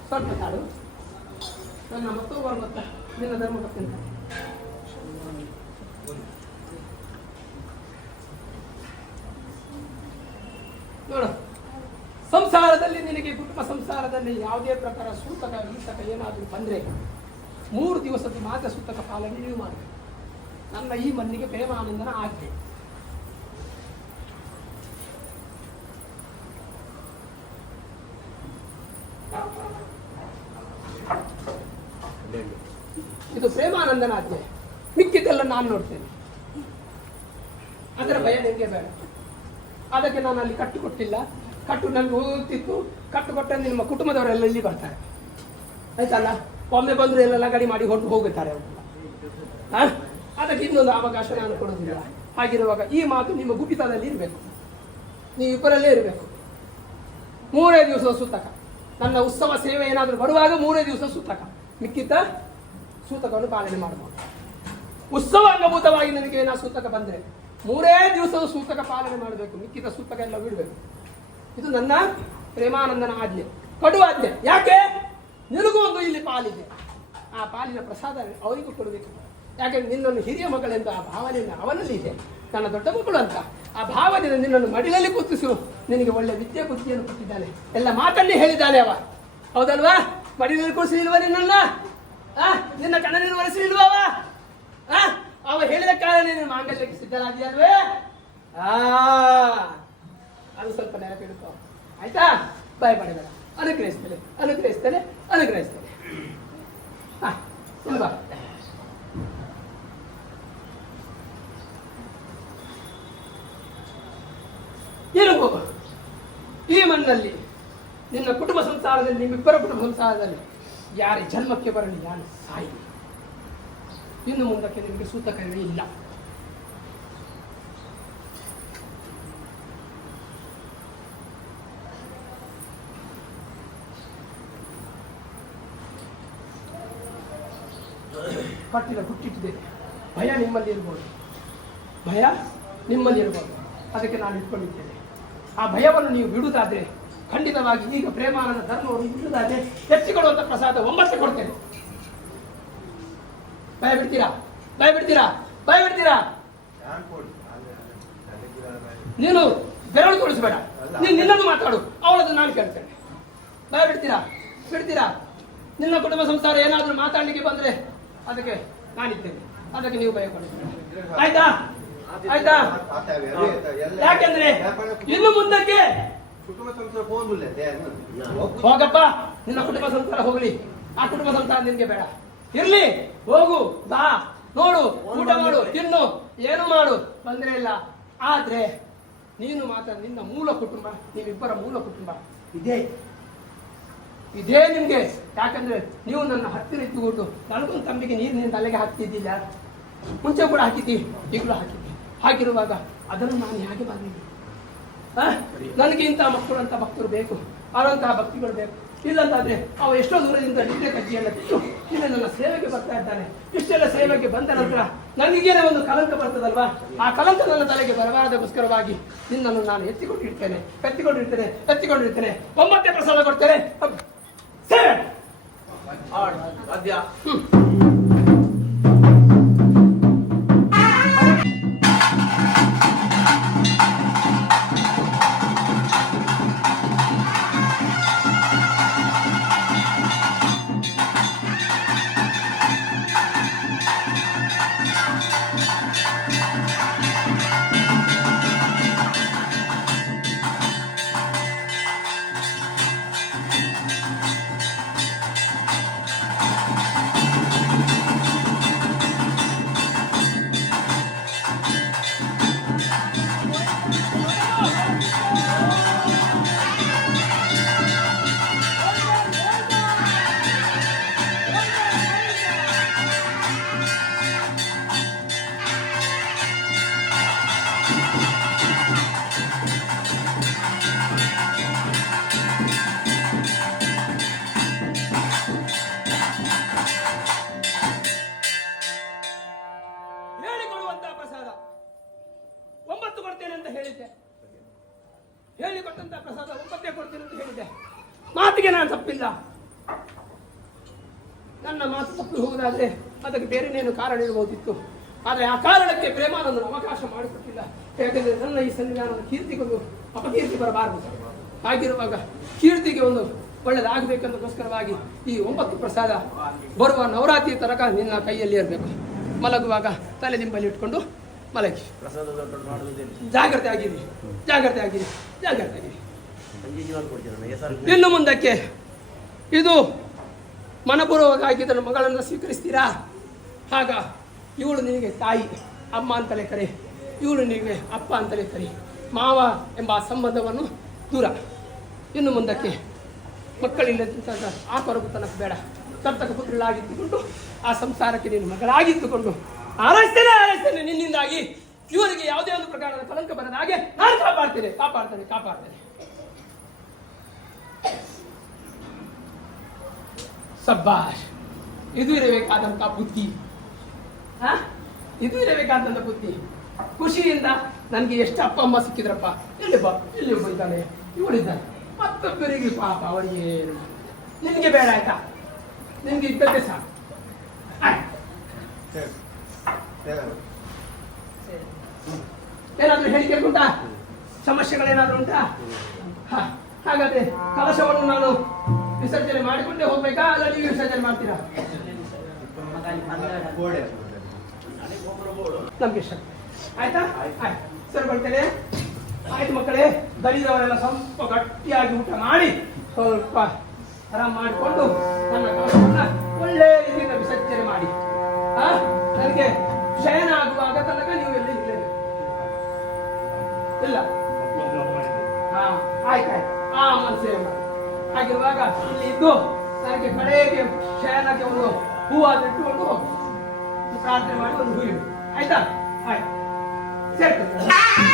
ಸ್ವಲ್ಪ ತಾಳು. ನನ್ನ ಮತ್ತೊಬ್ಬರ ಮತ್ತ ನಿನ್ನ ಧರ್ಮಕ್ಕಂತ ನೋಡು. ಸಂಸಾರದಲ್ಲಿ ನಿನಗೆ ಕುಟುಂಬ ಸಂಸಾರದಲ್ಲಿ ಯಾವುದೇ ಪ್ರಕಾರ ಸೂತಕ ಗೀತಕ ಏನಾದರೂ ಬಂದ್ರೆ 3 ದಿವಸದ ಮಾತ್ರ ಸೂತಕ ಪಾಲನೆ ನೀವು ಮಾಡಿ. ನನ್ನ ಈ ಮಣ್ಣಿಗೆ ಪ್ರೇಮಾನಂದನ ಆಜ್ಞೆ. ಇದು ಪ್ರೇಮಾನಂದನ ಆಜ್ಞೆ. ಮಿಕ್ಕಿದ್ದೆಲ್ಲ ನಾನು ನೋಡ್ತೇನೆ. ಅದರ ಭಯ ನಿಮಗೆ ಬೇಡ. ಅದಕ್ಕೆ ನಾನು ಅಲ್ಲಿ ಕಟ್ಟು ಕೊಟ್ಟಿಲ್ಲ. ಕಟ್ಟು ನನಗೆ ಹೋಗ್ತಿತ್ತು. ಕಟ್ಟು ಕೊಟ್ಟ ನಿಮ್ಮ ಕುಟುಂಬದವರೆಲ್ಲ ಇಲ್ಲಿ ಬರ್ತಾರೆ. ಆಯ್ತಲ್ಲ? ಒಮ್ಮೆ ಬಂದ್ರು ಎಲ್ಲ ಗಡಿ ಮಾಡಿ ಹೊರಟು ಹೋಗುತ್ತಾರೆ ಅವರು. ಅದಕ್ಕೆ ಇನ್ನೊಂದು ಅವಕಾಶ ನಾನು ಕೊಡೋದಿಲ್ಲ. ಹಾಗಿರುವಾಗ ಈ ಮಾತು ನಿಮ್ಮ ಗುಪಿತದಲ್ಲಿ ಇರಬೇಕು. ನೀವು ಇಬ್ಬರಲ್ಲೇ ಇರಬೇಕು. 3 ದಿವಸ ಸೂತಕ. ನನ್ನ ಉತ್ಸವ ಸೇವೆ ಏನಾದರೂ ಬರುವಾಗ 3 ದಿವಸ ಸೂತಕ. ಮಿಕ್ಕಿದ್ದ ಸೂತಕವನ್ನು ಪಾಲನೆ ಮಾಡಬಹುದು. ಉತ್ಸವ ಅಂಗಭೂತವಾಗಿ ನನಗೆ ನಾ ಸೂತಕ ಬಂದರೆ 3 ದಿವಸದ ಸೂತಕ ಪಾಲನೆ ಮಾಡಬೇಕು, ಮಿಕ್ಕಿದ ಸೂತಕ ಎಲ್ಲ ಬಿಡಬೇಕು. ಇದು ನನ್ನ ಪ್ರೇಮಾನಂದನ ಆಜ್ಞೆ, ಕಡು ಆಜ್ಞೆ. ಯಾಕೆ? ನಿನಗೂ ಒಂದು ಇಲ್ಲಿ ಪಾಲಿದೆ, ಆ ಪಾಲಿನ ಪ್ರಸಾದ ಅವರಿಗೂ ಕೊಡಬೇಕು. ಯಾಕೆಂದ್ರೆ ನಿನ್ನನ್ನು ಹಿರಿಯ ಮಗಳೆಂದು ಆ ಭಾವನೆಯಿಂದ ಅವನಲ್ಲಿ ಇದೆ, ನನ್ನ ದೊಡ್ಡ ಮಕ್ಕಳು ಅಂತ ಆ ಭಾವದಿಂದ ನಿನ್ನನ್ನು ಮಡಿಲಲ್ಲಿ ಕೂತಿಸು, ನಿನಗೆ ಒಳ್ಳೆ ವಿದ್ಯೆ ಬುದ್ಧಿಯನ್ನು ಕೊಟ್ಟಿದ್ದಾನೆ, ಎಲ್ಲ ಮಾತನ್ನೇ ಹೇಳಿದ್ದಾನೆ ಅವ. ಹೌದಲ್ವಾ? ಮಡಿಲಲ್ಲಿ ಕೂರಿಸಲಿಲ್ವ ನಿನ್ನನ್ನ? ನಿನ್ನ ಕಣ್ಣನಿನ ಒರೆಸಲಿಲ್ವವ? ಅವ ಹೇಳಿದ ಕಾರಣ ನೀನು ಮಾಂಗಲ್ಯಕ್ಕೆ ಸಿದ್ಧರಾಗಿಯಲ್ವೇ? ಅದು ಸ್ವಲ್ಪ ನೆನಪಿಡುತ್ತೋ, ಆಯ್ತಾ? ಭಯಪಡಬೇಡ, ಅನುಗ್ರಹಿಸ್ತೇನೆ ಅನುಗ್ರಹಿಸ್ತೇನೆ ಅನುಗ್ರಹಿಸ್ತೇನೆ. ಇಲ್ವಾ? ಏನು ಈ ಮಣ್ಣಲ್ಲಿ ನಿನ್ನ ಕುಟುಂಬ ಸಂಸಾರದಲ್ಲಿ, ನಿಮ್ಮಿಬ್ಬರ ಕುಟುಂಬ ಸಂಸಾರದಲ್ಲಿ ಯಾರೇ ಜನ್ಮಕ್ಕೆ ಬರಲಿ, ಯಾರು ಸಾಯಿ. ಇನ್ನು ಮುಂದಕ್ಕೆ ನಿಮಗೆ ಸೂತಕವೇ ಇಲ್ಲ. ಕಟ್ಟಿದ ಹುಟ್ಟಿಟ್ಟಿದ್ದೇನೆ. ಭಯ ನಿಮ್ಮಲ್ಲಿ ಇರ್ಬೋದು, ಭಯ ನಿಮ್ಮಲ್ಲಿ ಇರ್ಬೋದು, ಅದಕ್ಕೆ ನಾನು ಇಟ್ಕೊಂಡಿದ್ದೇನೆ. ಆ ಭಯವನ್ನು ನೀವು ಬಿಡುವುದಾದ್ರೆ ಖಂಡಿತವಾಗಿ ಈಗ ಪ್ರೇಮಾನಂದ ಧರ್ಮವನ್ನು ಬಿಡುವುದಾದ್ರೆ ಹೆಚ್ಚಿಕೊಳ್ಳುವಂಥ ಪ್ರಸಾದ 9 ಕೊಡ್ತೇನೆ. ಭಯ ಬಿಡ್ತೀರಾ? ಭಯ ಬಿಡ್ತೀರಾ? ಭಯ ಬಿಡ್ತೀರಾ? ನೀನು ಬೆರಳು ತೋರಿಸಬೇಡ, ನೀನು ನಿನ್ನನ್ನು ಮಾತಾಡು, ಅವಳದ್ದು ನಾನು ಕೇಳ್ತೇನೆ. ಭಯ ಬಿಡ್ತೀರಾ? ಬಿಡ್ತೀರಾ? ನಿನ್ನ ಕುಟುಂಬ ಸಂಸಾರ ಏನಾದರೂ ಮಾತಾಡಲಿಕ್ಕೆ ಬಂದ್ರೆ ಅದಕ್ಕೆ ನಾನಿದ್ದೇನೆ, ಅದಕ್ಕೆ ನೀವು ಭಯ ಕೊಡ್ತೀರ. ಆಯ್ತಾ? ಆಯ್ತಾ? ಯಾಕೆಂದ್ರೆ ಇನ್ನು ಮುಂದಕ್ಕೆ ಹೋಗಪ್ಪ, ನಿನ್ನ ಕುಟುಂಬ ಸಂಸಾರ ಹೋಗ್ಲಿ, ಆ ಕುಟುಂಬ ಸಂಸಾರ ನಿನ್ಗೆ ಬೇಡ. ಇರ್ಲಿ, ಹೋಗು, ಬಾ, ನೋಡು, ಊಟ ಮಾಡು, ತಿನ್ನು, ಏನು ಮಾಡು, ತೊಂದರೆ ಇಲ್ಲ. ಆದ್ರೆ ನೀನು ಮಾತ್ರ ನಿನ್ನ ಮೂಲ ಕುಟುಂಬ, ನೀವಿಬ್ಬರ ಮೂಲ ಕುಟುಂಬ ಇದೇ ನಿಮ್ಗೆ. ಯಾಕಂದ್ರೆ ನೀವು ನನ್ನ ಹತ್ತಿರ ಇಟ್ಟುಕೊಂಡು ನನಗೊಂದು ತಂಬಿಗೆ ನೀರಿನಿಂದ ತಲೆಗೆ ಹಾಕ್ತಿದ್ದಿಲ್ಲ, ಮುಂಚೆ ಕೂಡ ಹಾಕಿದ್ದಿ, ಈಗಲೂ ಹಾಕಿದ್ದಿ. ಹಾಗಿರುವಾಗ ಅದನ್ನು ನಾನು ಹೇಗೆ ಮಾಡಲಿ? ನನಗೆ ಇಂಥ ಮಕ್ಕಳು ಅಂತ ಭಕ್ತರು ಬೇಕು, ಅವರಂತಹ ಭಕ್ತಿಗಳು ಬೇಕು. ಇಲ್ಲಂತಾದ್ರೆ ಅವ ಎಷ್ಟೋ ದೂರದಿಂದ ನಿದ್ದೆ ಕಜ್ಜಿಯನ್ನು ತಿಂದು ಇಲ್ಲಿ ನನ್ನ ಸೇವೆಗೆ ಬರ್ತಾ ಇದ್ದಾನೆ. ಇಷ್ಟೆಲ್ಲ ಸೇವೆಗೆ ಬಂದ ನಂತರ ನನಗೇನೆ ಒಂದು ಕಲಂಕ ಬರ್ತದಲ್ವಾ? ಆ ಕಲಂಕ ನನ್ನ ತಲೆಗೆ ಬರಬಾರದಕ್ಕೋಸ್ಕರವಾಗಿ ನಿನ್ನನ್ನು ನಾನು ಎತ್ತಿಕೊಂಡಿರ್ತೇನೆ, ಕತ್ತಿಕೊಂಡಿರ್ತೇನೆ, ಎತ್ತಿಕೊಂಡಿರ್ತೇನೆ. 9 ಪ್ರಸಾದ ಕೊಡ್ತೇನೆ. ಸೇವೆ ಹೇಳಿಕೊಟ್ಟಂತ ಪ್ರಸಾದ 9 ಕೊಡ್ತೀನಿ ಅಂತ ಹೇಳಿದ್ದೆ. ಮಾತಿಗೆ ನಾನು ತಪ್ಪಿಲ್ಲ. ನನ್ನ ಮಾತು ತಪ್ಪಿ ಹೋಗುದಾದ್ರೆ ಅದಕ್ಕೆ ಬೇರೆನೇನು ಕಾರಣ ಇರಬಹುದಿತ್ತು. ಆದರೆ ಆ ಕಾರಣಕ್ಕೆ ಪ್ರೇಮಾನಂದನ ಅವಕಾಶ ಮಾಡಿಕೊಟ್ಟಿಲ್ಲ. ಯಾಕಂದ್ರೆ ನನ್ನ ಈ ಸನ್ನಿಧಾನದ ಕೀರ್ತಿಗೊಂದು ಅಪಕೀರ್ತಿ ಬರಬಾರದು. ಹಾಗಿರುವಾಗ ಕೀರ್ತಿಗೆ ಒಂದು ಒಳ್ಳೆದಾಗಬೇಕನ್ನೋದಕ್ಕೋಸ್ಕರವಾಗಿ ಈ 9 ಪ್ರಸಾದ ಬರುವ ನವರಾತ್ರಿ ತನಕ ನಿನ್ನ ಕೈಯಲ್ಲಿ ಇರಬೇಕು. ಮಲಗುವಾಗ ತಲೆ ನಿಂಬಲ್ಲಿ ಇಟ್ಕೊಂಡು ಮಲಗಿ. ಜಾಗ್ರತೆ ಆಗಿರಿ, ಜಾಗ್ರತೆ ಆಗಿರಿ, ಜಾಗ್ರತೆ ಆಗಿರಿ. ಇನ್ನು ಮುಂದಕ್ಕೆ ಇದು ಮನಪೂರ್ವಕವಾಗಿ ಇದನ್ನು ಮಗಳನ್ನು ಸ್ವೀಕರಿಸ್ತೀರಾ? ಆಗ ಇವಳು ನಿನಗೆ ತಾಯಿ, ಅಮ್ಮ ಅಂತಲೇ ಕರೆ, ಇವಳು ನಿನಗೆ ಅಪ್ಪ ಅಂತಲೇ ಕರೆ. ಮಾವ ಎಂಬ ಸಂಬಂಧವನ್ನು ದೂರ. ಇನ್ನು ಮುಂದಕ್ಕೆ ಮಕ್ಕಳಿಲ್ಲದಂಥ ಆ ಕೊರಗುತನಕ್ಕೆ ಬೇಡ. ಕರ್ತಕ ಪುತ್ರಳಾಗಿದ್ದುಕೊಂಡು ಆ ಸಂಸಾರಕ್ಕೆ ನೀನು ಮಗಳಾಗಿದ್ದುಕೊಂಡು ಆರೈಸ್ತೇನೆ ನಿನ್ನಿಂದಾಗಿ ಇವರಿಗೆ ಯಾವುದೇ ಒಂದು ಪ್ರಕಾರದ ಕಲಂಕ ಬರದ ಹಾಗೆ ನಾನು ಕಾಪಾಡ್ತೇನೆ. ಸಬ್ಬಾಷ್, ಇದು ಇರಬೇಕಾದಂತಹ ಬುದ್ಧಿ. ಇದು ಇರಬೇಕಾದಂತ ಬುದ್ಧಿ. ಖುಷಿಯಿಂದ ನನಗೆ ಎಷ್ಟು ಅಪ್ಪ ಅಮ್ಮ ಸಿಕ್ಕಿದ್ರಪ್ಪ, ಇಲ್ಲಿ ಒಬ್ಬ ಇದ್ದಾನೆ, ಇವಳಿದ್ದಾನೆ, ಮತ್ತೊಬ್ಬರಿಗೆ ಪಾಪ ಅವರಿಗೆ ನಿನಗೆ ಬೇಡ ಆಯ್ತಾ, ನಿನ್ಗೆ ಇದ್ದದ್ದೇ ಸಾಕು. ಏನಾದ್ರೂ ಹೇಳಿಕೆ ಉಂಟಾ? ಸಮಸ್ಯೆಗಳೇನಾದ್ರೂ ಉಂಟಾ? ಹಾಗಾದ್ರೆ ಕಲಶವನ್ನು ನಾನು ವಿಸರ್ಜನೆ ಮಾಡಿಕೊಂಡೇ ಹೋಗ್ಬೇಕಾ, ಅಲ್ಲ ನೀವು ವಿಸರ್ಜನೆ ಮಾಡ್ತೀರಾ? ನಮ್ಗೆ ಇಷ್ಟ ಆಯ್ತಾ? ಆಯ್ತು ಸರ್, ಬರ್ತೇನೆ. ಆಯ್ತು ಮಕ್ಕಳೇ, ದಲಿದವರೆಲ್ಲ ಸ್ವಲ್ಪ ಗಟ್ಟಿಯಾಗಿ ಊಟ ಮಾಡಿ ಸ್ವಲ್ಪ ಆರಾಮ್ ಮಾಡಿಕೊಂಡು ನನ್ನ ಕಲಶವನ್ನ ಒಳ್ಳೆ ರೀತಿಯಿಂದ ವಿಸರ್ಜನೆ ಮಾಡಿ. ನನಗೆ ಶಯನ ಆಗುವಾಗ ತನಕ ನೀವು ಎಲ್ಲಿ ಇಲ್ಲ. ಆಯ್ತಾಯ್ತು, ಆ ಅಮ್ಮನ ಸೇವೆ ಮಾಡಿ. ಹಾಗಿರುವಾಗ ಇಲ್ಲಿ ಇದ್ದು ನನಗೆ ಕಡೆಗೆ ಶಯನಕ್ಕೆ ಒಂದು ಹೂವಾದ ಇಟ್ಟುಕೊಂಡು ಹೋಗಿ ಪ್ರಾರ್ಥನೆ ಮಾಡಿ ಒಂದು ಹೂ ಇಡು. ಆಯ್ತಾ? ಆಯ್ತು, ಸೇರ್ತೀನಿ.